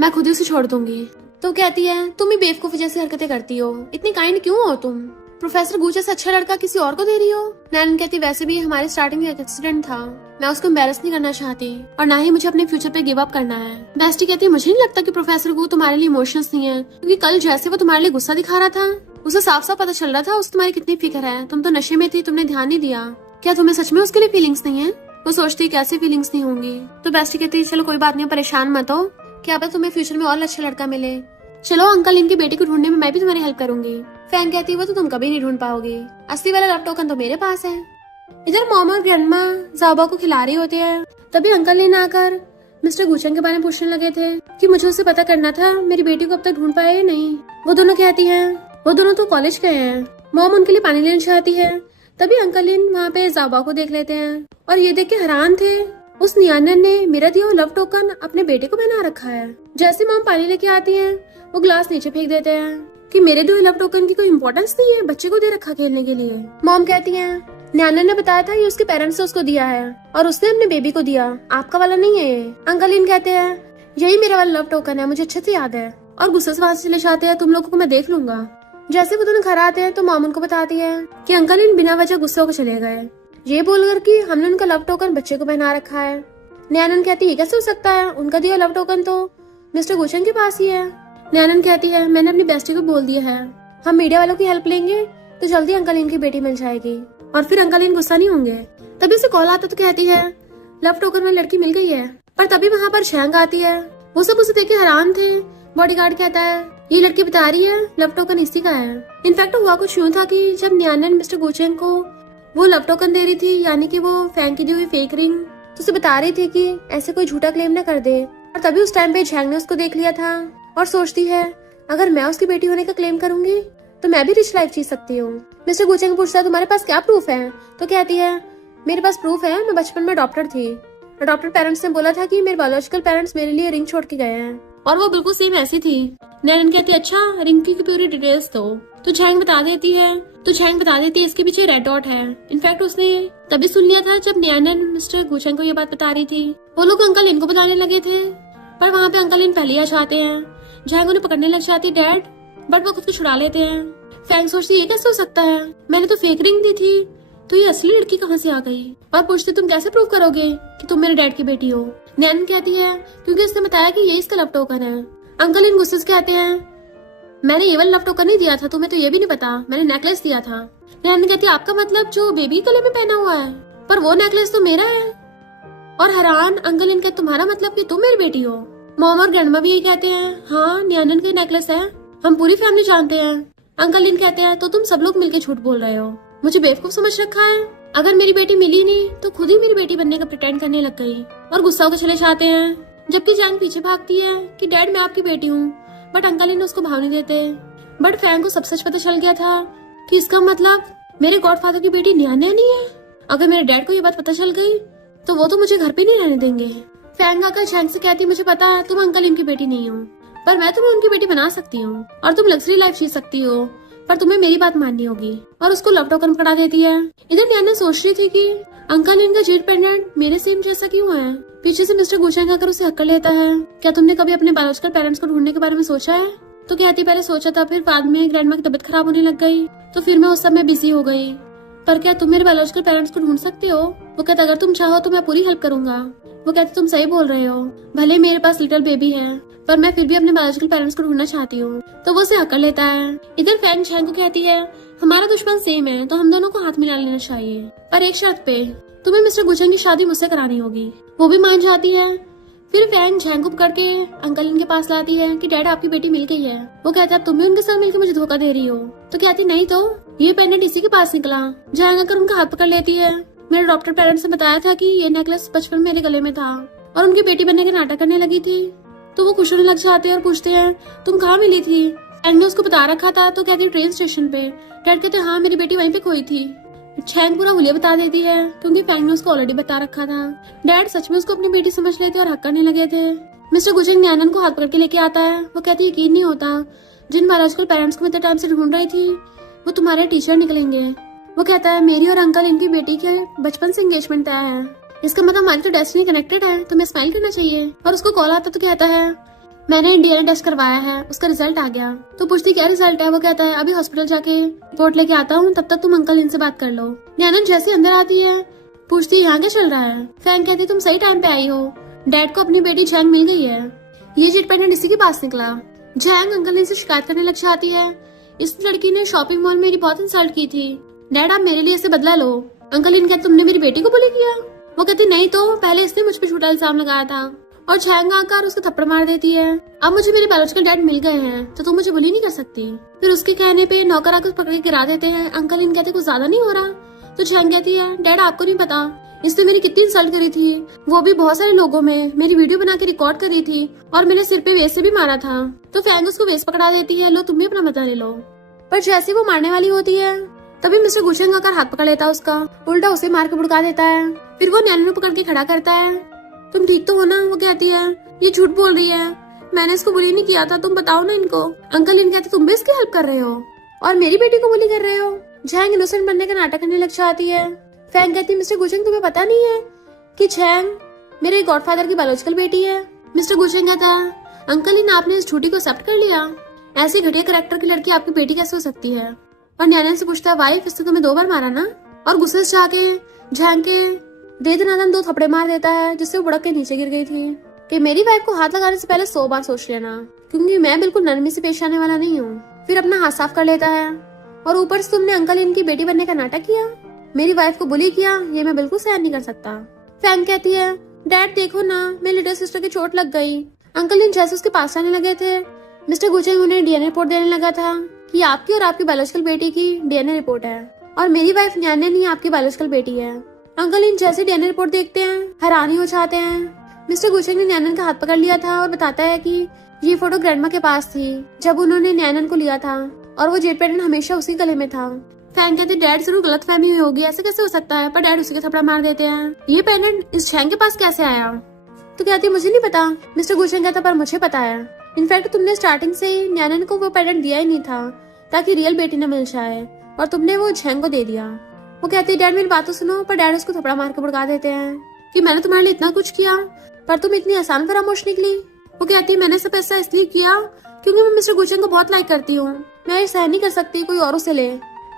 मैं खुद ही उसे छोड़ दूंगी। तो कहती है तुम ही बेवकूफ जैसी हरकतें करती हो, इतनी काइंड क्यों हो तुम? प्रोफेसर गूचा से अच्छा लड़का किसी और को दे रही हो। नैनन कहती वैसे भी हमारे स्टार्टिंग में एक एक्सीडेंट था, मैं उसको एम्बैरस नहीं करना चाहती और ना ही मुझे अपने फ्यूचर पे गिव अप करना है। बेस्टी कहती है मुझे नहीं लगता कि प्रोफेसर को तुम्हारे लिए इमोशंस नहीं है, क्योंकि कल जैसे वो तुम्हारे लिए गुस्सा दिखा रहा था उसे साफ साफ पता चल रहा था उसे तुम्हारी कितनी फिक्र है। तुम तो नशे में थी, तुमने ध्यान नहीं दिया। क्या तुम्हें सच में उसके लिए फीलिंग्स नहीं है? वो सोचती कैसे फीलिंग्स नहीं होंगी। तो बेस्टी कहती है चलो कोई बात नहीं, परेशान मत हो, क्या पता तुम्हें फ्यूचर में और अच्छा लड़का मिले। चलो अंकल इनकी बेटी को ढूंढने में मैं भी तुम्हारी हेल्प करूंगी। फैंग कहती है वो तो तुम कभी नहीं ढूंढ पाओगी, असली वाला लव टोकन तो मेरे पास है। इधर मॉम और ग्रैंडमा ज़ाओबा को खिला रही होती है, तभी अंकल ने आकर मिस्टर गुचेंग के बारे में पूछने लगे थे कि मुझे उससे पता करना था मेरी बेटी को अब तक ढूंढ पाया या नहीं। वो दोनों कहती हैं वो दोनों तो कॉलेज गए हैं। मॉम उनके लिए पानी लेना चाहती है, तभी अंकल इन वहाँ पे ज़ाओबा को देख लेते हैं और ये देख के हैरान थे उस नियानन ने मेरा दिया लव टोकन अपने बेटे को पहना रखा है। जैसे मॉम पानी लेके आती हैं वो ग्लास नीचे फेंक देते हैं कि मेरे दिए लव टोकन की कोई इम्पोर्टेंस नहीं है, बच्चे को दे रखा खेलने के लिए। मॉम कहती हैं नैनन ने बताया था ये उसके पेरेंट्स ने उसको दिया है और उसने अपने बेबी को दिया, आपका वाला नहीं है ये। अंकल इन कहते हैं यही मेरा वाला लव टोकन है, मुझे अच्छे से याद है, और गुस्से से वहां से चले जाते हैं, तुम लोगों को मैं देख लूंगा। जैसे वो दोनों घर आते हैं तो मॉम उनको बताती है कि अंकल इन बिना वजह गुस्से होकर चले गए, ये बोलकर कि हमने उनका लव टोकन बच्चे को पहना रखा है। नैनन कहती है ये कैसे हो सकता है, उनका दिया लव टोकन तो मिस्टर गुचेंग के पास ही है। नैनन कहती है मैंने अपनी बेस्टी को बोल दिया है, हम मीडिया वालों की हेल्प लेंगे तो जल्दी अंकल इन की बेटी मिल जाएगी और फिर अंकल इन गुस्सा नहीं होंगे। तभी उसे कॉल आता तो कहती है लव टोकन में लड़की मिल गई है, पर तभी वहाँ पर शैंग आती है। वो सब उसे देख के हैरान थे। बॉडीगार्ड कहता है ये लड़की बता रही है लव टोकन इसी का है। इनफैक्ट हुआ कुछ यूँ था कि जब न्यानन मिस्टर गुचेंग को वो लव टोकन दे रही थी, यानी कि वो फैंग की दी हुई फेक रिंग, तो उसे बता रही थी कि ऐसे कोई झूठा क्लेम न कर दे। और तभी उस टाइम पे झैंग ने उसको देख लिया था और सोचती है अगर मैं उसकी बेटी होने का क्लेम करूंगी तो मैं भी रिच लाइफ जी सकती हूँ। मिस्टर गुचेंग पूछता है तुम्हारे पास क्या प्रूफ है? तो कहती है मेरे पास प्रूफ है, मैं बचपन में अडॉप्टेड थी, अडॉप्टेड पेरेंट्स ने बोला था कि मेरे बायोलॉजिकल पेरेंट्स मेरे लिए रिंग छोड़ के गए हैं और वो बिल्कुल सेम ऐसी थी। नैनन कहती है अच्छा रिंग की पूरी डिटेल्स दो। तो झैंग बता देती है इसके पीछे रेड डॉट है। इनफैक्ट उसने तभी सुन लिया था जब नैनन मिस्टर गुचेंग को ये बात बता रही थी। वो लोग अंकल इनको बताने लगे थे, पर वहाँ पे अंकल इन पहले आ जाते हैं। झैंग उन्हें पकड़ने लग जाती डैड, बट वो खुद को छुड़ा लेते हैं। फैंग सोचती ये कैसे हो सकता है, मैंने तो फेक रिंग दी थी, तो ये असली लड़की कहाँ से आ गई? और पूछते तुम कैसे प्रूव करोगे कि तुम मेरे डैड की बेटी हो? नैनन कहती है क्योंकि उसने बताया कि ये इसका लव टोकन है। अंकल इन गुस्से से कहते हैं मैंने ये वाला लव टोकन नहीं दिया था, तुम्हें तो ये भी नहीं पता, मैंने नेकलेस दिया था। नैनन कहती है आपका मतलब जो बेबी गले में पहना हुआ है, पर वो नेकलेस तो मेरा है। और हैरान अंकल इन कहते तुम्हारा मतलब कि तुम मेरी बेटी हो? मॉम और ग्रैंडमा भी यही कहते हैं हाँ नैनन का नेकलेस है, हम पूरी फैमिली जानते हैं। अंकल इन कहते हैं तो तुम सब लोग मिलकर झूठ बोल रहे हो, मुझे बेवकूफ समझ रखा है। अगर मेरी बेटी मिली नहीं तो खुद ही मेरी बेटी बनने का प्रिटेंड करने लग गई और गुस्सा होकर चले जाते हैं। जबकि जैंग पीछे भागती है कि डैड मैं आपकी बेटी हूँ, बट अंकल इन उसको भाव नहीं देते। बट फैंग को सब सच पता चल गया था कि इसका मतलब मेरे गॉडफादर की बेटी न्यान्या नहीं है। अगर मेरे डैड को ये बात पता चल गई तो वो तो मुझे घर पे नहीं रहने देंगे। फैंग आकर झैंग से कहती मुझे पता है तुम अंकल इनकी बेटी नहीं हो, पर मैं तुम्हें उनकी बेटी बना सकती हूँ और तुम लग्जरी लाइफ जी सकती हो, पर तुम्हें मेरी बात माननी होगी। और उसको लव टोकन पकड़ा देती है। इधर न्यान्या सोच रही थी कि अंकल इनका जीट पेंडेंट मेरे सेम जैसा क्यों है। पीछे से मिस्टर गुचेंग आकर उसे हक कर लेता है क्या तुमने कभी अपने बायोलॉजिकल पेरेंट्स को ढूंढने के बारे में सोचा है? तो कहती पहले सोचा था, फिर बाद में ग्रैंडमा की तबीयत खराब होने लग गई, तो फिर मैं उस समय बिजी हो गई। पर क्या तुम मेरे बायोलॉजिकल पेरेंट्स को ढूंढ सकते हो? वो कहता अगर तुम चाहो तो मैं पूरी हेल्प करूंगा। वो कहती तुम सही बोल रहे हो, भले मेरे पास लिटिल बेबी है, पर मैं फिर भी अपने बायोलॉजिकल पेरेंट्स को ढूंढना चाहती हूँ। तो वो उसे हक कर लेता है। इधर फैंग झैंग को कहती है हमारा दुश्मन सेम है तो हम दोनों को हाथ मिला लेना चाहिए, पर एक शर्त पे, तुम्हें मिस्टर गुचेंग की शादी मुझसे करानी होगी। वो भी मान जाती है। फिर फैंग झैंग को पकड़ के अंकल इन के पास लाती है कि डैड आपकी बेटी मिल गई है। वो कहता है तुम भी उनके साथ मिलकर मुझे धोखा दे रही हो। तो कहती नहीं तो ये पेंडेंट इसी के पास निकला। झैंग आकर उनका हाथ पकड़ लेती है। मेरे डॉक्टर पेरेंट्स ने बताया था कि ये नेकलेस बचपन में मेरे गले में था और उनकी बेटी बनने के नाटक करने लगी थी। तो वो खुश होने लग जाते हैं और पूछते हैं तुम कहाँ मिली थी। फैंग ने उसको बता रखा था। तो कहती ट्रेन स्टेशन पे। डैड कहते हाँ मेरी बेटी वहीं पे खोई थी। झैंग पूरा हुलिया बता देती है क्योंकि फैंग ने उसको ऑलरेडी बता रखा था। डैड सच में उसको अपनी बेटी समझ लेते और हक करने लगे थे। मिस्टर गुचेंग न्यानन को हाथ पकड़ के लेके आता है। वो कहती यकीन नहीं होता जिन बायोलॉजिकल पेरेंट्स को मैं इतने टाइम से ढूंढ रही थी वो तुम्हारे टीचर निकलेंगे। वो कहता है मेरी और अंकल इनकी बेटी के बचपन से एंगेजमेंट तय है। इसका मतलब हमारी तो डेस्टिनी कनेक्टेड है। तुम्हें स्माइल करना चाहिए। और उसको कॉल आता तो कहता है मैंने डीएनए टेस्ट करवाया है उसका रिजल्ट आ गया। तो पूछती क्या रिजल्ट है। वो कहता है अभी हॉस्पिटल जाके रिपोर्ट लेके आता हूँ तब तक तुम अंकल इनसे बात कर लो। न्यानन जैसे अंदर आती है पूछती यहाँ क्या चल रहा है। फैंग कहती तुम सही टाइम पे आई हो। डैड को अपनी बेटी झैंग मिल गई है। ये जेट पेंडेंट इसी के पास निकला। झैंग अंकल से शिकायत करने लग जाती है इस लड़की ने शॉपिंग मॉल में मेरी बहुत इंसल्ट की थी। डैड आप मेरे लिए इसे बदला लो। अंकल इन कहते तुमने मेरी बेटी को बुली किया। वो कहती नहीं तो पहले इसने मुझ पे झूठा इल्जाम लगाया था। और झैंग आकर उसको थप्पड़ मार देती है। अब मुझे मेरे बायोलॉजिकल डैड मिल गए हैं तो तुम मुझे बुली नहीं कर सकती। फिर उसके कहने पे नौकर आकर पकड़ के गिरा देते हैं। अंकल इन कहते कुछ ज्यादा नहीं हो रहा। तो झैंग कहती है डैड आपको नहीं पता इसने मेरी कितनी इंसल्ट करी थी। वो भी बहुत सारे लोगों में मेरी वीडियो बना के रिकॉर्ड करी थी और मेरे सिर पे वेस्ट से भी मारा था। तो फैंग उसको वेस्ट पकड़ा देती है लो तुम भी अपना बदला ले लो। पर जैसे वो मारने वाली होती है तभी मिस्टर गुचेंग आकर हाथ पकड़ लेता है उसका। उल्टा उसे मार के भुड़का देता है। फिर वो न्यानन को पकड़ के खड़ा करता है तुम ठीक तो हो ना। वो कहती है ये झूठ बोल रही है मैंने इसको बुली नहीं किया था तुम बताओ ना इनको। अंकल इन कहते तुम भी इसकी हेल्प कर रहे हो और मेरी बेटी को बुली कर रहे हो। झैंग इनोसेंट बनने का नाटक करने लग जाती है। फैंग कहती मिस्टर गुचेंग तुम्हें पता नहीं है कि झैंग मेरे गॉडफादर की बायोलॉजिकल बेटी है। मिस्टर गुचेंग कहता है अंकल इन आपने इस झूठी को एक्सेप्ट कर लिया। ऐसी घटिया कैरेक्टर की लड़की आपकी बेटी कैसे हो सकती है। और न्यानन से पूछता है वाइफ इसने तुम्हें 2 बार मारा ना। और गुस्से से जाके झैंग के दे दनादन 2 थप्पड़े मार देता है जिससे वो बुड़क के नीचे गिर गई थी। कि मेरी वाइफ को हाथ लगाने से पहले 100 बार सोच लेना क्योंकि मैं बिल्कुल नरमी से पेश आने वाला नहीं हूँ। फिर अपना हाथ साफ कर लेता है और ऊपर से तुमने अंकल इनकी बेटी बनने का नाटक किया मेरी वाइफ को बुली किया ये मैं बिल्कुल सहन नहीं कर सकता। फैंग कहती है डैड देखो ना मेरी लिटिल सिस्टर की चोट लग गई। अंकल इन जैसे उसके पास आने लगे थे मिस्टर गुचेंग उन्हें डीएनए रिपोर्ट देने लगा था कि आपकी और आपकी बायोलॉजिकल बेटी की डीएनए रिपोर्ट है और मेरी वाइफ न्यानन ही आपकी बायोलॉजिकल बेटी है। अंकल इन जैसे डीएनए रिपोर्ट देखते हैं हैरानी हो जाते हैं। मिस्टर गुचेंग ने न्यानन का हाथ पकड़ लिया था और बताता है कि ये फोटो ग्रैंडमा के पास थी जब उन्होंने न्यानन को लिया था और वो जेट पेंडेंट हमेशा उसी गले में था। फैंग कहते डैड जरूर गलत फहमी हुई होगी ऐसे कैसे हो सकता है। पर डैड उसी का थप्पड़ मार देते हैं ये पेंडेंट इस झैंग के पास कैसे आया। तो कहती मुझे नहीं पता। मिस्टर गुचेंग कहता पर मुझे पता है। इनफैक्ट तुमने स्टार्टिंग से ही न्यानन को वो पेंडेंट दिया ही नहीं था ताकि रियल बेटी न मिल जाए और तुमने वो झैंग को दे दिया। वो कहती डैड मेरी बात तो सुनो। पर डैड उसको थप्पड़ा मार के भड़का देते हैं कि मैंने तुम्हारे लिए इतना कुछ किया पर तुम इतनी आसान फरामोश निकली। वो कहती मैंने सब ऐसा इसलिए किया क्योंकि मैं मिस्टर गुचेंग को बहुत लाइक करती हूँ। मैं सहन नहीं कर सकती कोई और उसे ले।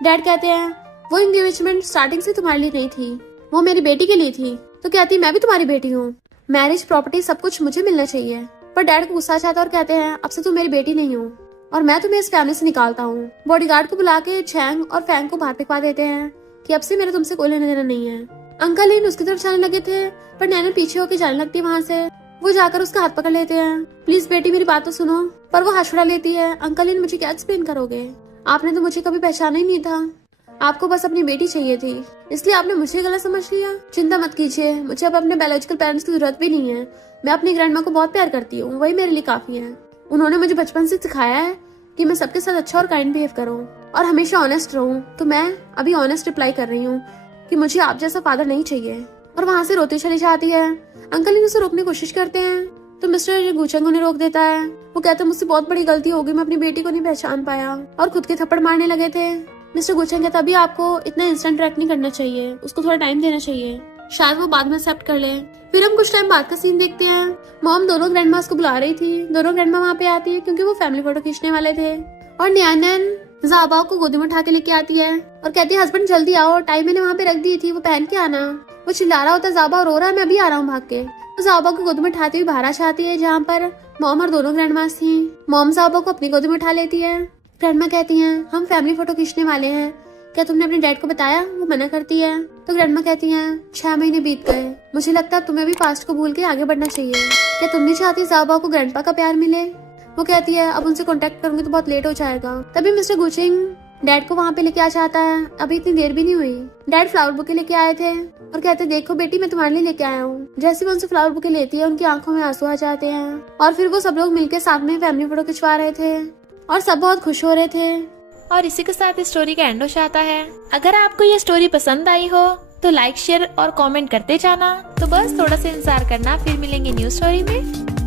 डैड कहते हैं वो एंगेजमेंट स्टार्टिंग से तुम्हारे लिए नहीं थी वो मेरी बेटी के लिए थी। तो कहती मैं भी तुम्हारी बेटी हूँ मैरिज प्रॉपर्टी सब कुछ मुझे मिलना चाहिए। पर डैड को गुस्सा आता और कहते हैं अब से तुम मेरी बेटी नहीं हो और मैं तुम्हें इस फैमिली से निकालता हूँ। बॉडीगार्ड को बुला के झैंग और फैंग को बाहर फेंकवा देते हैं कि अब से मेरा तुमसे कोई लेना देना नहीं है। अंकल इन उसकी तरफ जाने लगे थे पर नैनन पीछे होकर जाने लगती है वहाँ से। वो जाकर उसका हाथ पकड़ लेते हैं प्लीज बेटी मेरी बात तो सुनो। पर वो हाथ छुड़ा लेती है। अंकल इन मुझे क्या एक्सप्लेन करोगे आपने तो मुझे कभी पहचाना ही नहीं था। आपको बस अपनी बेटी चाहिए थी इसलिए आपने मुझे गलत समझ लिया। चिंता मत कीजिए मुझे अब अपने बायोलॉजिकल पेरेंट्स की जरूरत भी नहीं है। मैं अपनी ग्रैंडमा को बहुत प्यार करती हूँ वही मेरे लिए काफी है। उन्होंने मुझे बचपन से सिखाया है कि मैं सबके साथ अच्छा और काइंड बिहेव करूँ और हमेशा ऑनेस्ट रहूँ। तो मैं अभी ऑनेस्ट रिप्लाई कर रही हूँ कि मुझे आप जैसा फादर नहीं चाहिए। और वहाँ से रोती चली जाती है। अंकल इन उसे रोकने की कोशिश करते हैं तो मिस्टर गुचेंग उन्हें रोक देता है। वो कहता है मुझसे बहुत बड़ी गलती हो गई मैं अपनी बेटी को नहीं पहचान पाया और खुद के थप्पड़ मारने लगे थे। मिस्टर गुचेंग कहता अभी आपको इतना इंस्टेंट रिएक्ट नहीं करना चाहिए उसको थोड़ा टाइम देना चाहिए शायद वो बाद में एक्सेप्ट कर ले। फिर हम कुछ टाइम बाद का सीन देखते हैं। मॉम दोनों ग्रैंडमास को बुला रही थी। दोनों ग्रैंडमा वहाँ पे आती है क्योंकि वो फैमिली फोटो खींचने वाले थे। और न्यानन ज़ाबाओ को गोदी में उठा के लेके आती है और कहती है हस्बैंड जल्दी आओ टाई मैंने वहाँ पे रख दी थी वो पहन के आना। वो चिल्ला रहा होता है ज़ाबा रो रहा है मैं अभी आ रहा हूँ भाग के। तो ज़ाबा को गोदी में उठाती हुई बाहर आ जाती है जहाँ पर मॉम और दोनों ग्रैंडमास थी। मॉम ज़ाबा को अपनी गोदी में उठा लेती है। ग्रैंडमा कहती है हम फैमिली फोटो खींचने वाले हैं क्या तुमने अपने डैड को बताया? वो मना करती है। तो ग्रैंडमा कहती है 6 महीने बीत गए, मुझे लगता है तुम्हें भी पास्ट को भूल के आगे बढ़ना चाहिए। क्या तुम नहीं चाहती ज़ाओबाओ को ग्रैंडपा का प्यार मिले? वो कहती है अब उनसे कांटेक्ट करूंगी तो बहुत लेट हो जाएगा। तभी मिस्टर गुचिंग डैड को वहाँ पे लेके आ जाता है। अभी इतनी देर भी नहीं हुई। डैड फ्लावर बुके लेके आए थे और कहते देखो बेटी मैं तुम्हारे लिए लेके आया हूँ। जैसे वो उनसे फ्लावर बुके लेती है उनकी आंखों में आंसू आ जाते हैं और फिर वो सब लोग मिलकर साथ में फैमिली फोटो खिंचवा रहे थे और सब बहुत खुश हो रहे थे। और इसी के साथ इस स्टोरी का एंड हो जाता है। अगर आपको ये स्टोरी पसंद आई हो तो लाइक शेयर और कमेंट करते जाना। तो बस थोड़ा सा इंतजार करना, फिर मिलेंगे न्यू स्टोरी में।